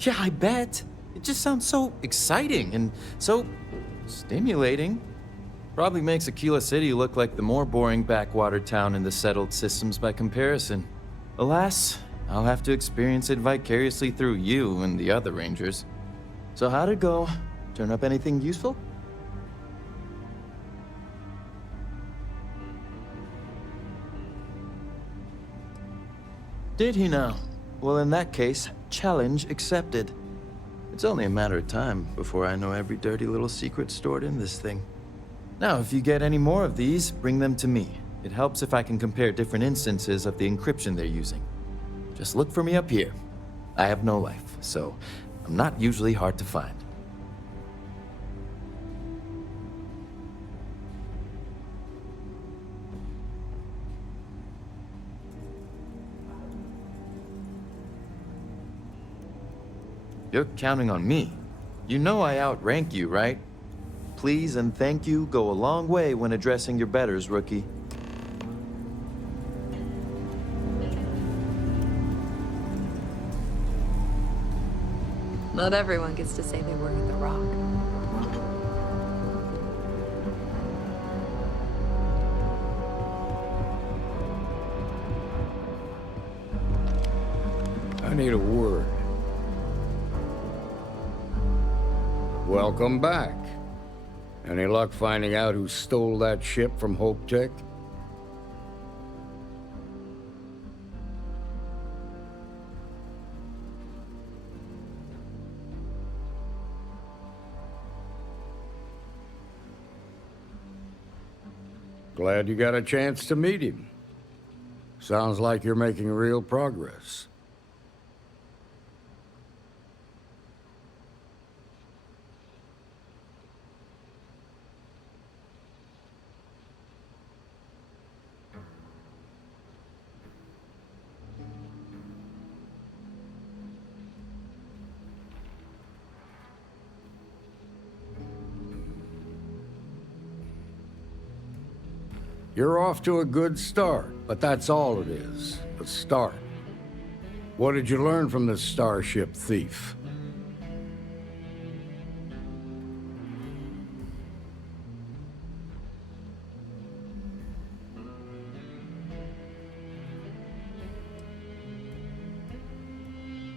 Yeah, I bet. It just sounds so exciting and so stimulating. Probably makes Aquila City look like the more boring backwater town in the settled systems by comparison. Alas, I'll have to experience it vicariously through you and the other rangers. So how'd it go? Turn up anything useful? Did he now? Well, in that case, challenge accepted. It's only a matter of time before I know every dirty little secret stored in this thing. Now, if you get any more of these, bring them to me. It helps if I can compare different instances of the encryption they're using. Just look for me up here. I have no life, so I'm not usually hard to find. You're counting on me. You know I outrank you, right? Please and thank you go a long way when addressing your betters, rookie. Not everyone gets to say they work at the Rock. I need a word. Welcome back. Any luck finding out who stole that ship from Hope Tech? Glad you got a chance to meet him. Sounds like you're making real progress. You're off to a good start, but that's all it is, a start. What did you learn from this starship thief?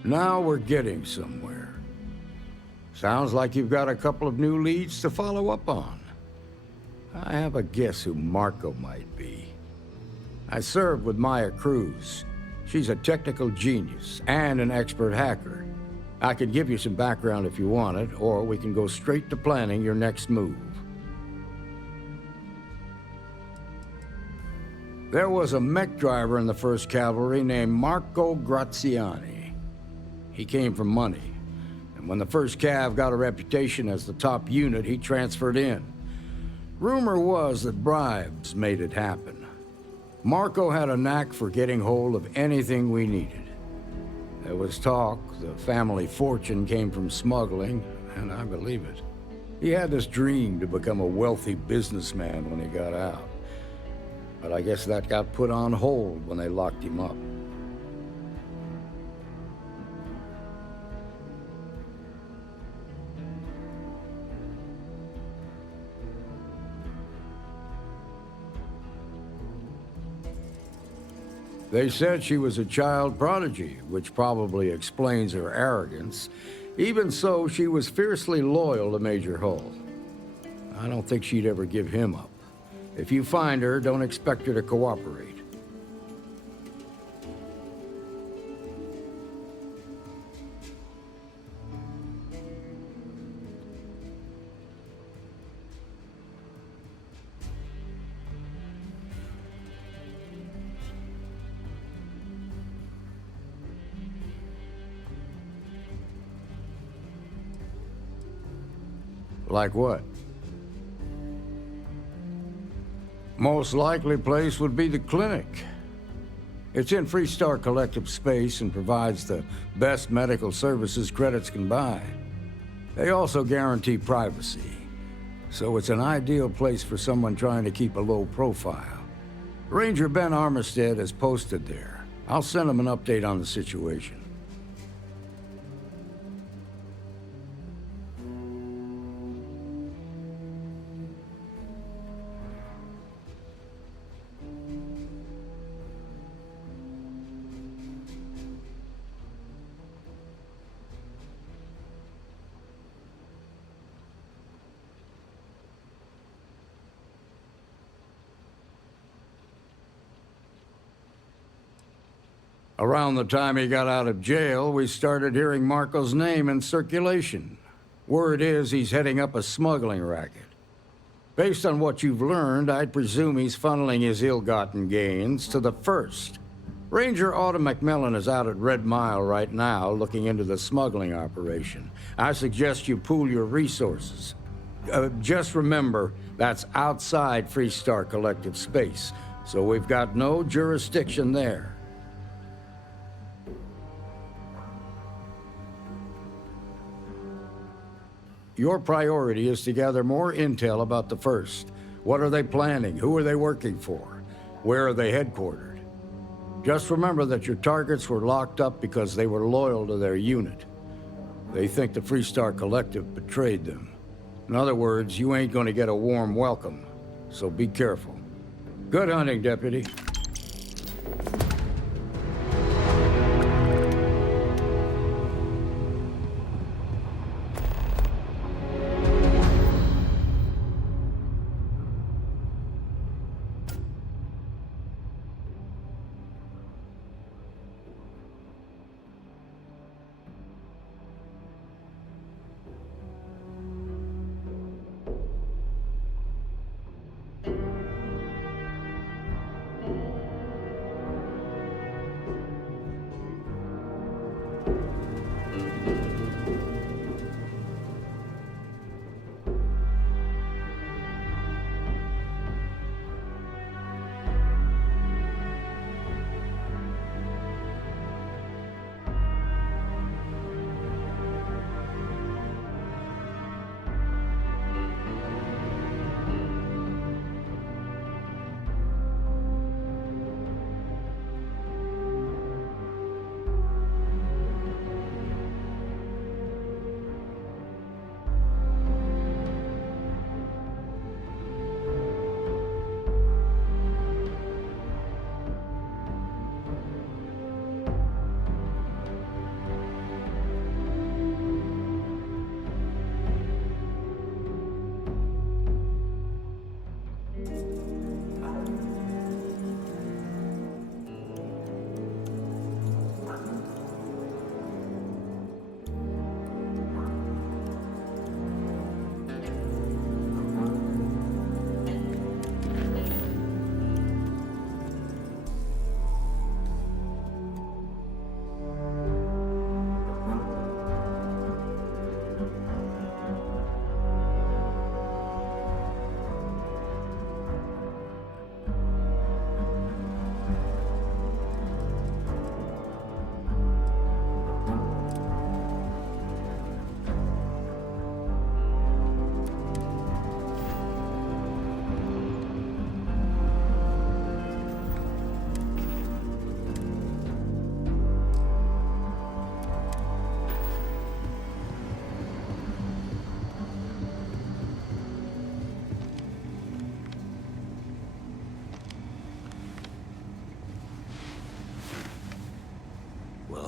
Now we're getting somewhere. Sounds like you've got a couple of new leads to follow up on. I have a guess who Marco might be. I served with Maya Cruz. She's a technical genius and an expert hacker. I could give you some background if you want it, or we can go straight to planning your next move. There was a mech driver in the 1st Cavalry named Marco Graziani. He came from money, and when the 1st Cav got a reputation as the top unit, he transferred in. Rumor was that bribes made it happen. Marco had a knack for getting hold of anything we needed. There was talk the family fortune came from smuggling, and I believe it. He had this dream to become a wealthy businessman when he got out. But I guess that got put on hold when they locked him up. They said she was a child prodigy, which probably explains her arrogance. Even so, she was fiercely loyal to Major Hull. I don't think she'd ever give him up. If you find her, don't expect her to cooperate. Like what? Most likely place would be the clinic. It's in Freestar Collective space and provides the best medical services credits can buy. They also guarantee privacy, so it's an ideal place for someone trying to keep a low profile. Ranger Ben Armistead is posted there. I'll send him an update on the situation. Around the time he got out of jail, we started hearing Marco's name in circulation. Word is he's heading up a smuggling racket. Based on what you've learned, I'd presume he's funneling his ill-gotten gains to the First. Ranger Autumn McMillan is out at Red Mile right now looking into the smuggling operation. I suggest you pool your resources. Just remember, that's outside Freestar Collective space, so we've got no jurisdiction there. Your priority is to gather more intel about the First. What are they planning? Who are they working for? Where are they headquartered? Just remember that your targets were locked up because they were loyal to their unit. They think the Freestar Collective betrayed them. In other words, you ain't gonna get a warm welcome, so be careful. Good hunting, Deputy.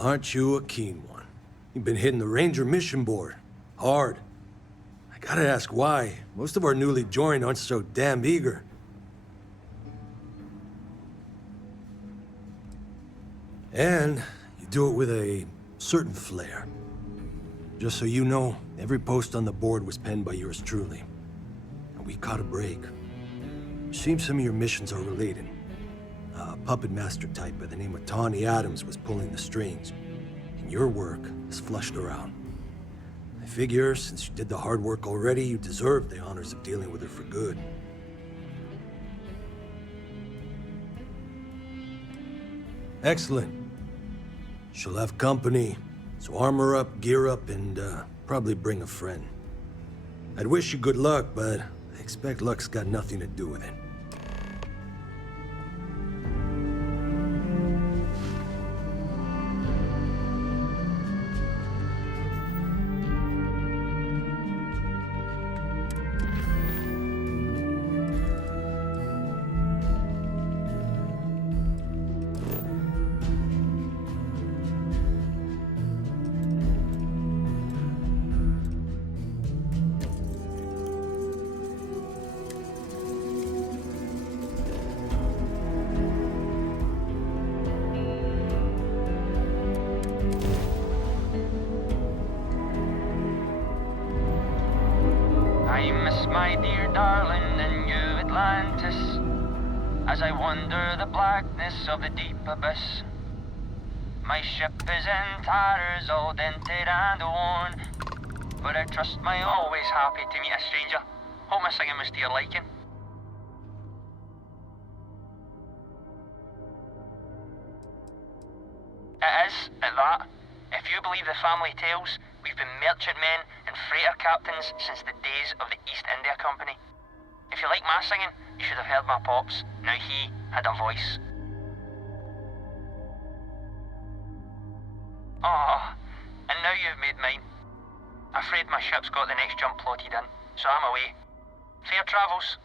Aren't you a keen one? You've been hitting the Ranger mission board. Hard. I gotta ask why. Most of our newly joined aren't so damn eager. And you do it with a certain flair. Just so you know, every post on the board was penned by yours truly. And we caught a break. Seems some of your missions are related. A puppet master type by the name of Tawny Adams was pulling the strings. And your work is flushed around. I figure, since you did the hard work already, you deserve the honors of dealing with her for good. Excellent. She'll have company, so armor up, gear up, and probably bring a friend. I'd wish you good luck, but I expect luck's got nothing to do with it. I miss my dear darling and you, Atlantis, as I wander the blackness of the deep abyss. My ship is in tatters, all dented and worn, but I trust my always happy to meet a stranger. Hope my singing was to your liking. It is, at that. If you believe the family tales, we've been merchantmen and freighter captains since the days of the East India Company. If you like my singing, you should have heard my pops. Now he had a voice. Oh, and now you've made mine. Afraid my ship's got the next jump plotted in, so I'm away. Fair travels.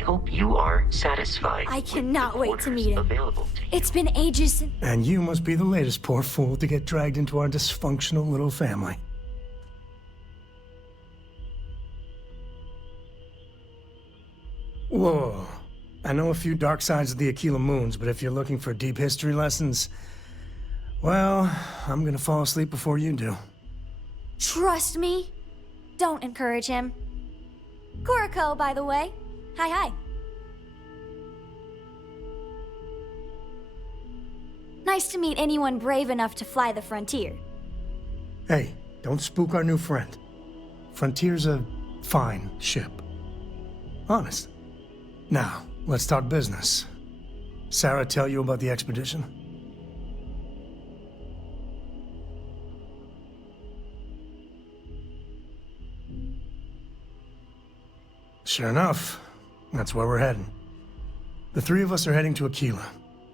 hope you are satisfied. I cannot with the wait to meet him. Available to you. It's been ages since... And you must be the latest poor fool to get dragged into our dysfunctional little family. Whoa. I know a few dark sides of the Aquila Moons, but if you're looking for deep history lessons, well, I'm gonna fall asleep before you do. Trust me. Don't encourage him. Kuriko, by the way. Hi. Nice to meet anyone brave enough to fly the frontier. Hey, don't spook our new friend. Frontier's a fine ship. Honest. Now, let's talk business. Sarah tell you about the expedition? Sure enough, that's where we're heading. The three of us are heading to Aquila,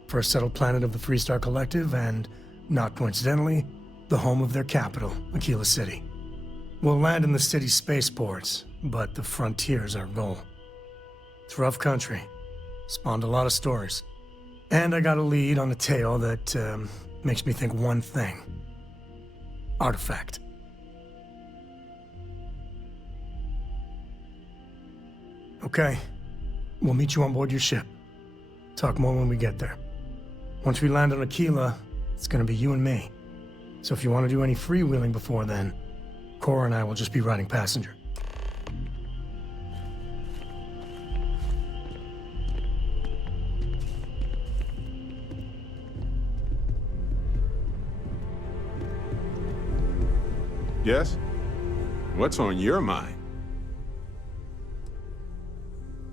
first settled planet of the Freestar Collective, and, not coincidentally, the home of their capital, Aquila City. We'll land in the city's spaceports, but the frontier's our goal. It's rough country. Spawned a lot of stories. And I got a lead on a tale that makes me think one thing. Artifact. Okay. We'll meet you on board your ship. Talk more when we get there. Once we land on Aquila, it's gonna be you and me. So if you want to do any freewheeling before then, Cora and I will just be riding passenger. Yes? What's on your mind?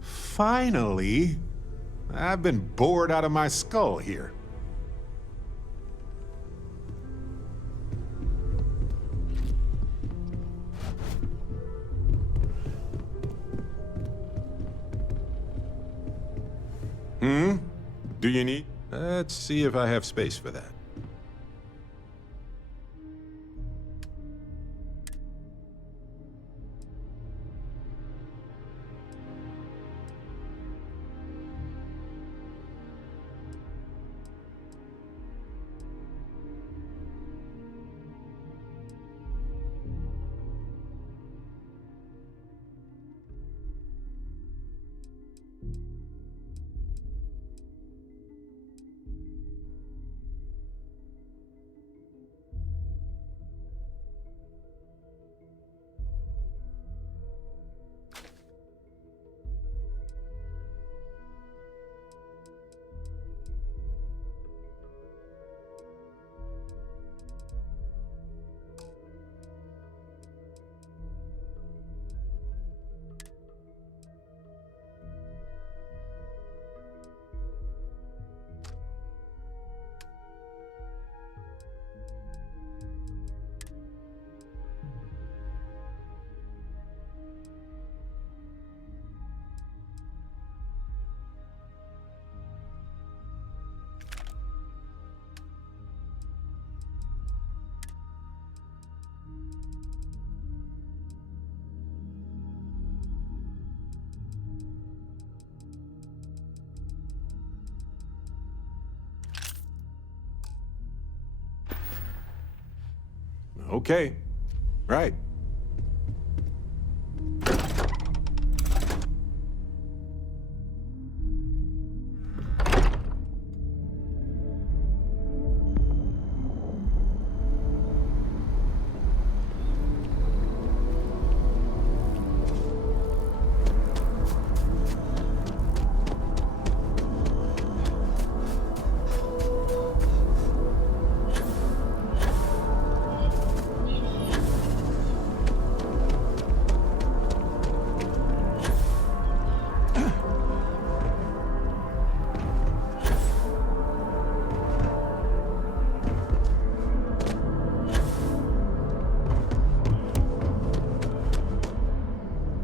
Finally! I've been bored out of my skull here. Do you need? Let's see if I have space for that. Okay. Right.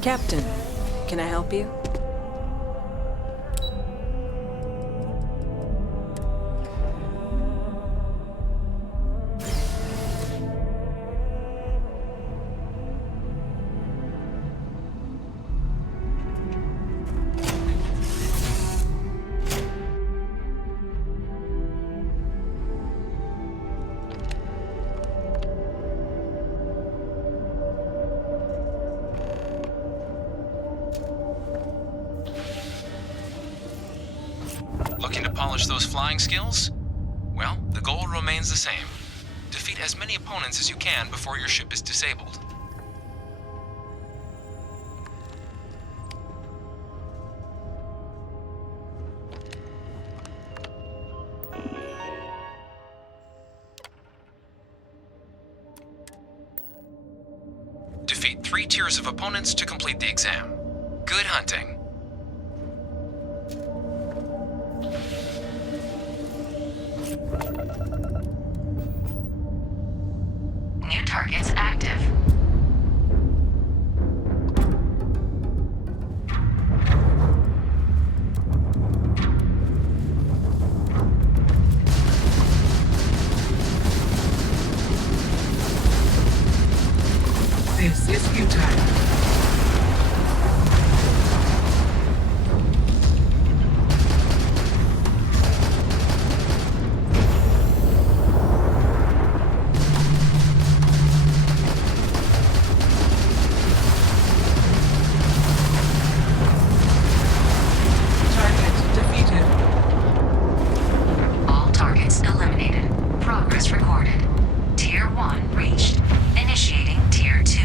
Captain, can I help you? Looking to polish those flying skills? Well, the goal remains the same. Defeat as many opponents as you can before your ship is disabled. Defeat 3 tiers of opponents to complete the exam. Good hunting. New targets active. This is futile. Target defeated. All targets eliminated. Progress recorded. Tier 1 reached. Initiating Tier 2.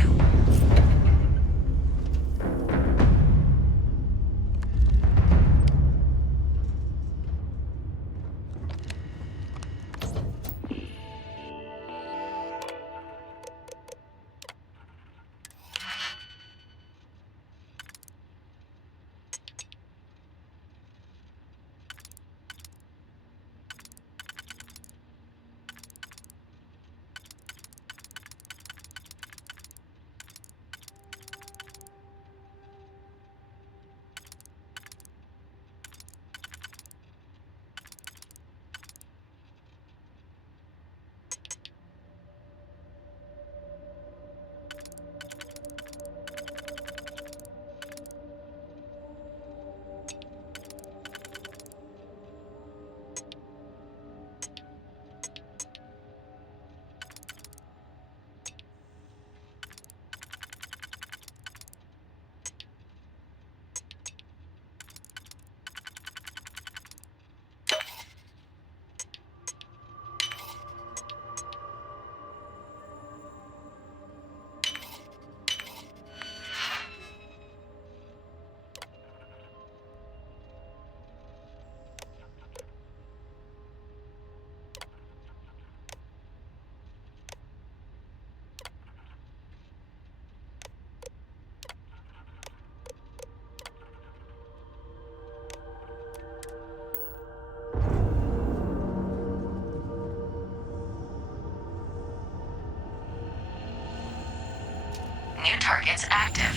New targets active.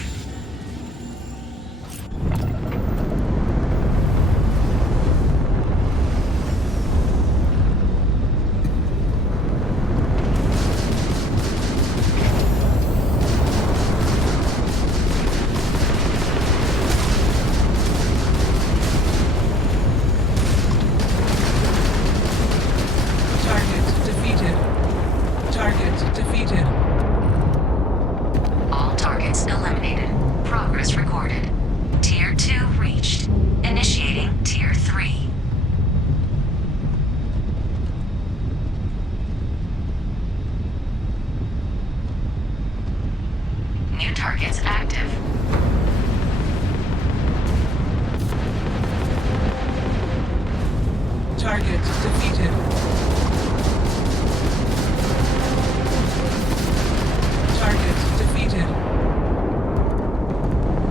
Target defeated. Target defeated. All targets eliminated. Progress recorded. Tier 2 reached. Initiating Tier 3. New targets active. Target defeated. Target defeated.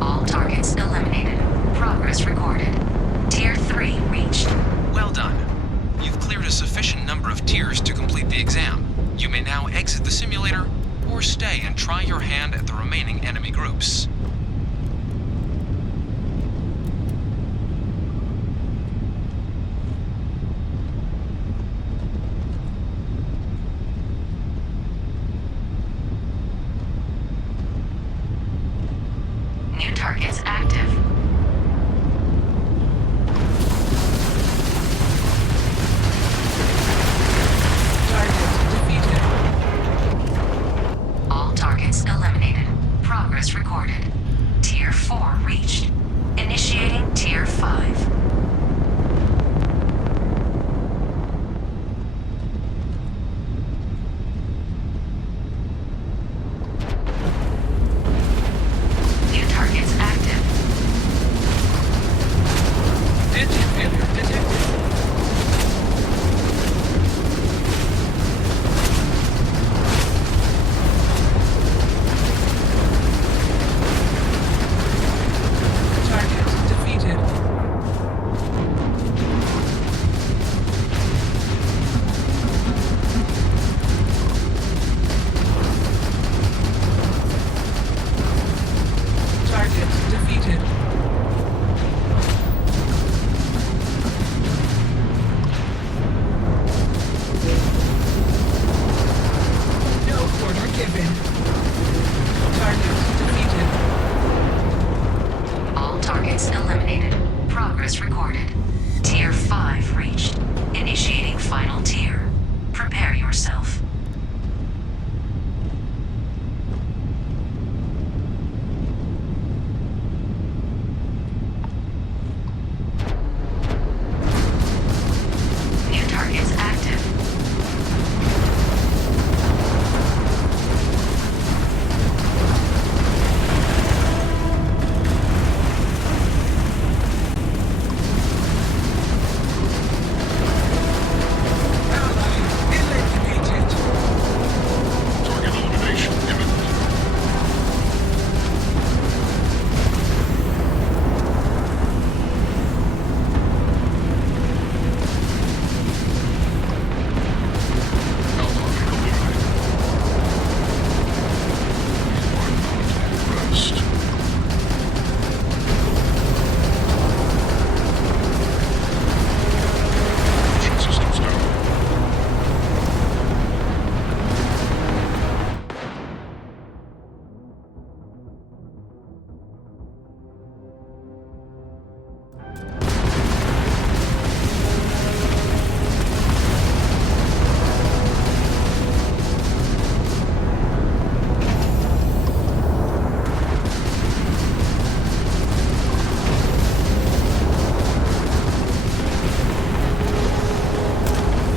All targets eliminated. Progress recorded. Tier 3 reached. Well done. You've cleared a sufficient number of tiers to complete the exam. You may now exit the simulator, or stay and try your hand at the remaining enemy groups. New targets active. Target defeated. All targets eliminated. Progress recorded. final tier. Prepare yourself. New targets active.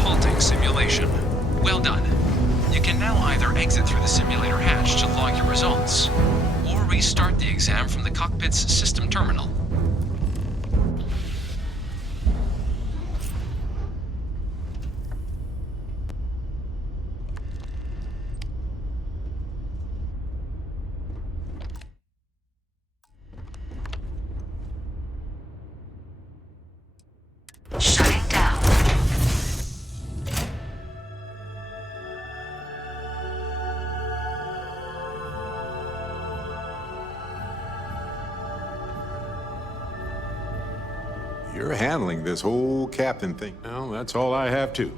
Halting simulation. Well done. You can now either exit through the simulator hatch to log your results, or restart the exam from the cockpit's system terminal. Shutting down. You're handling this whole captain thing. Well, that's all I have too.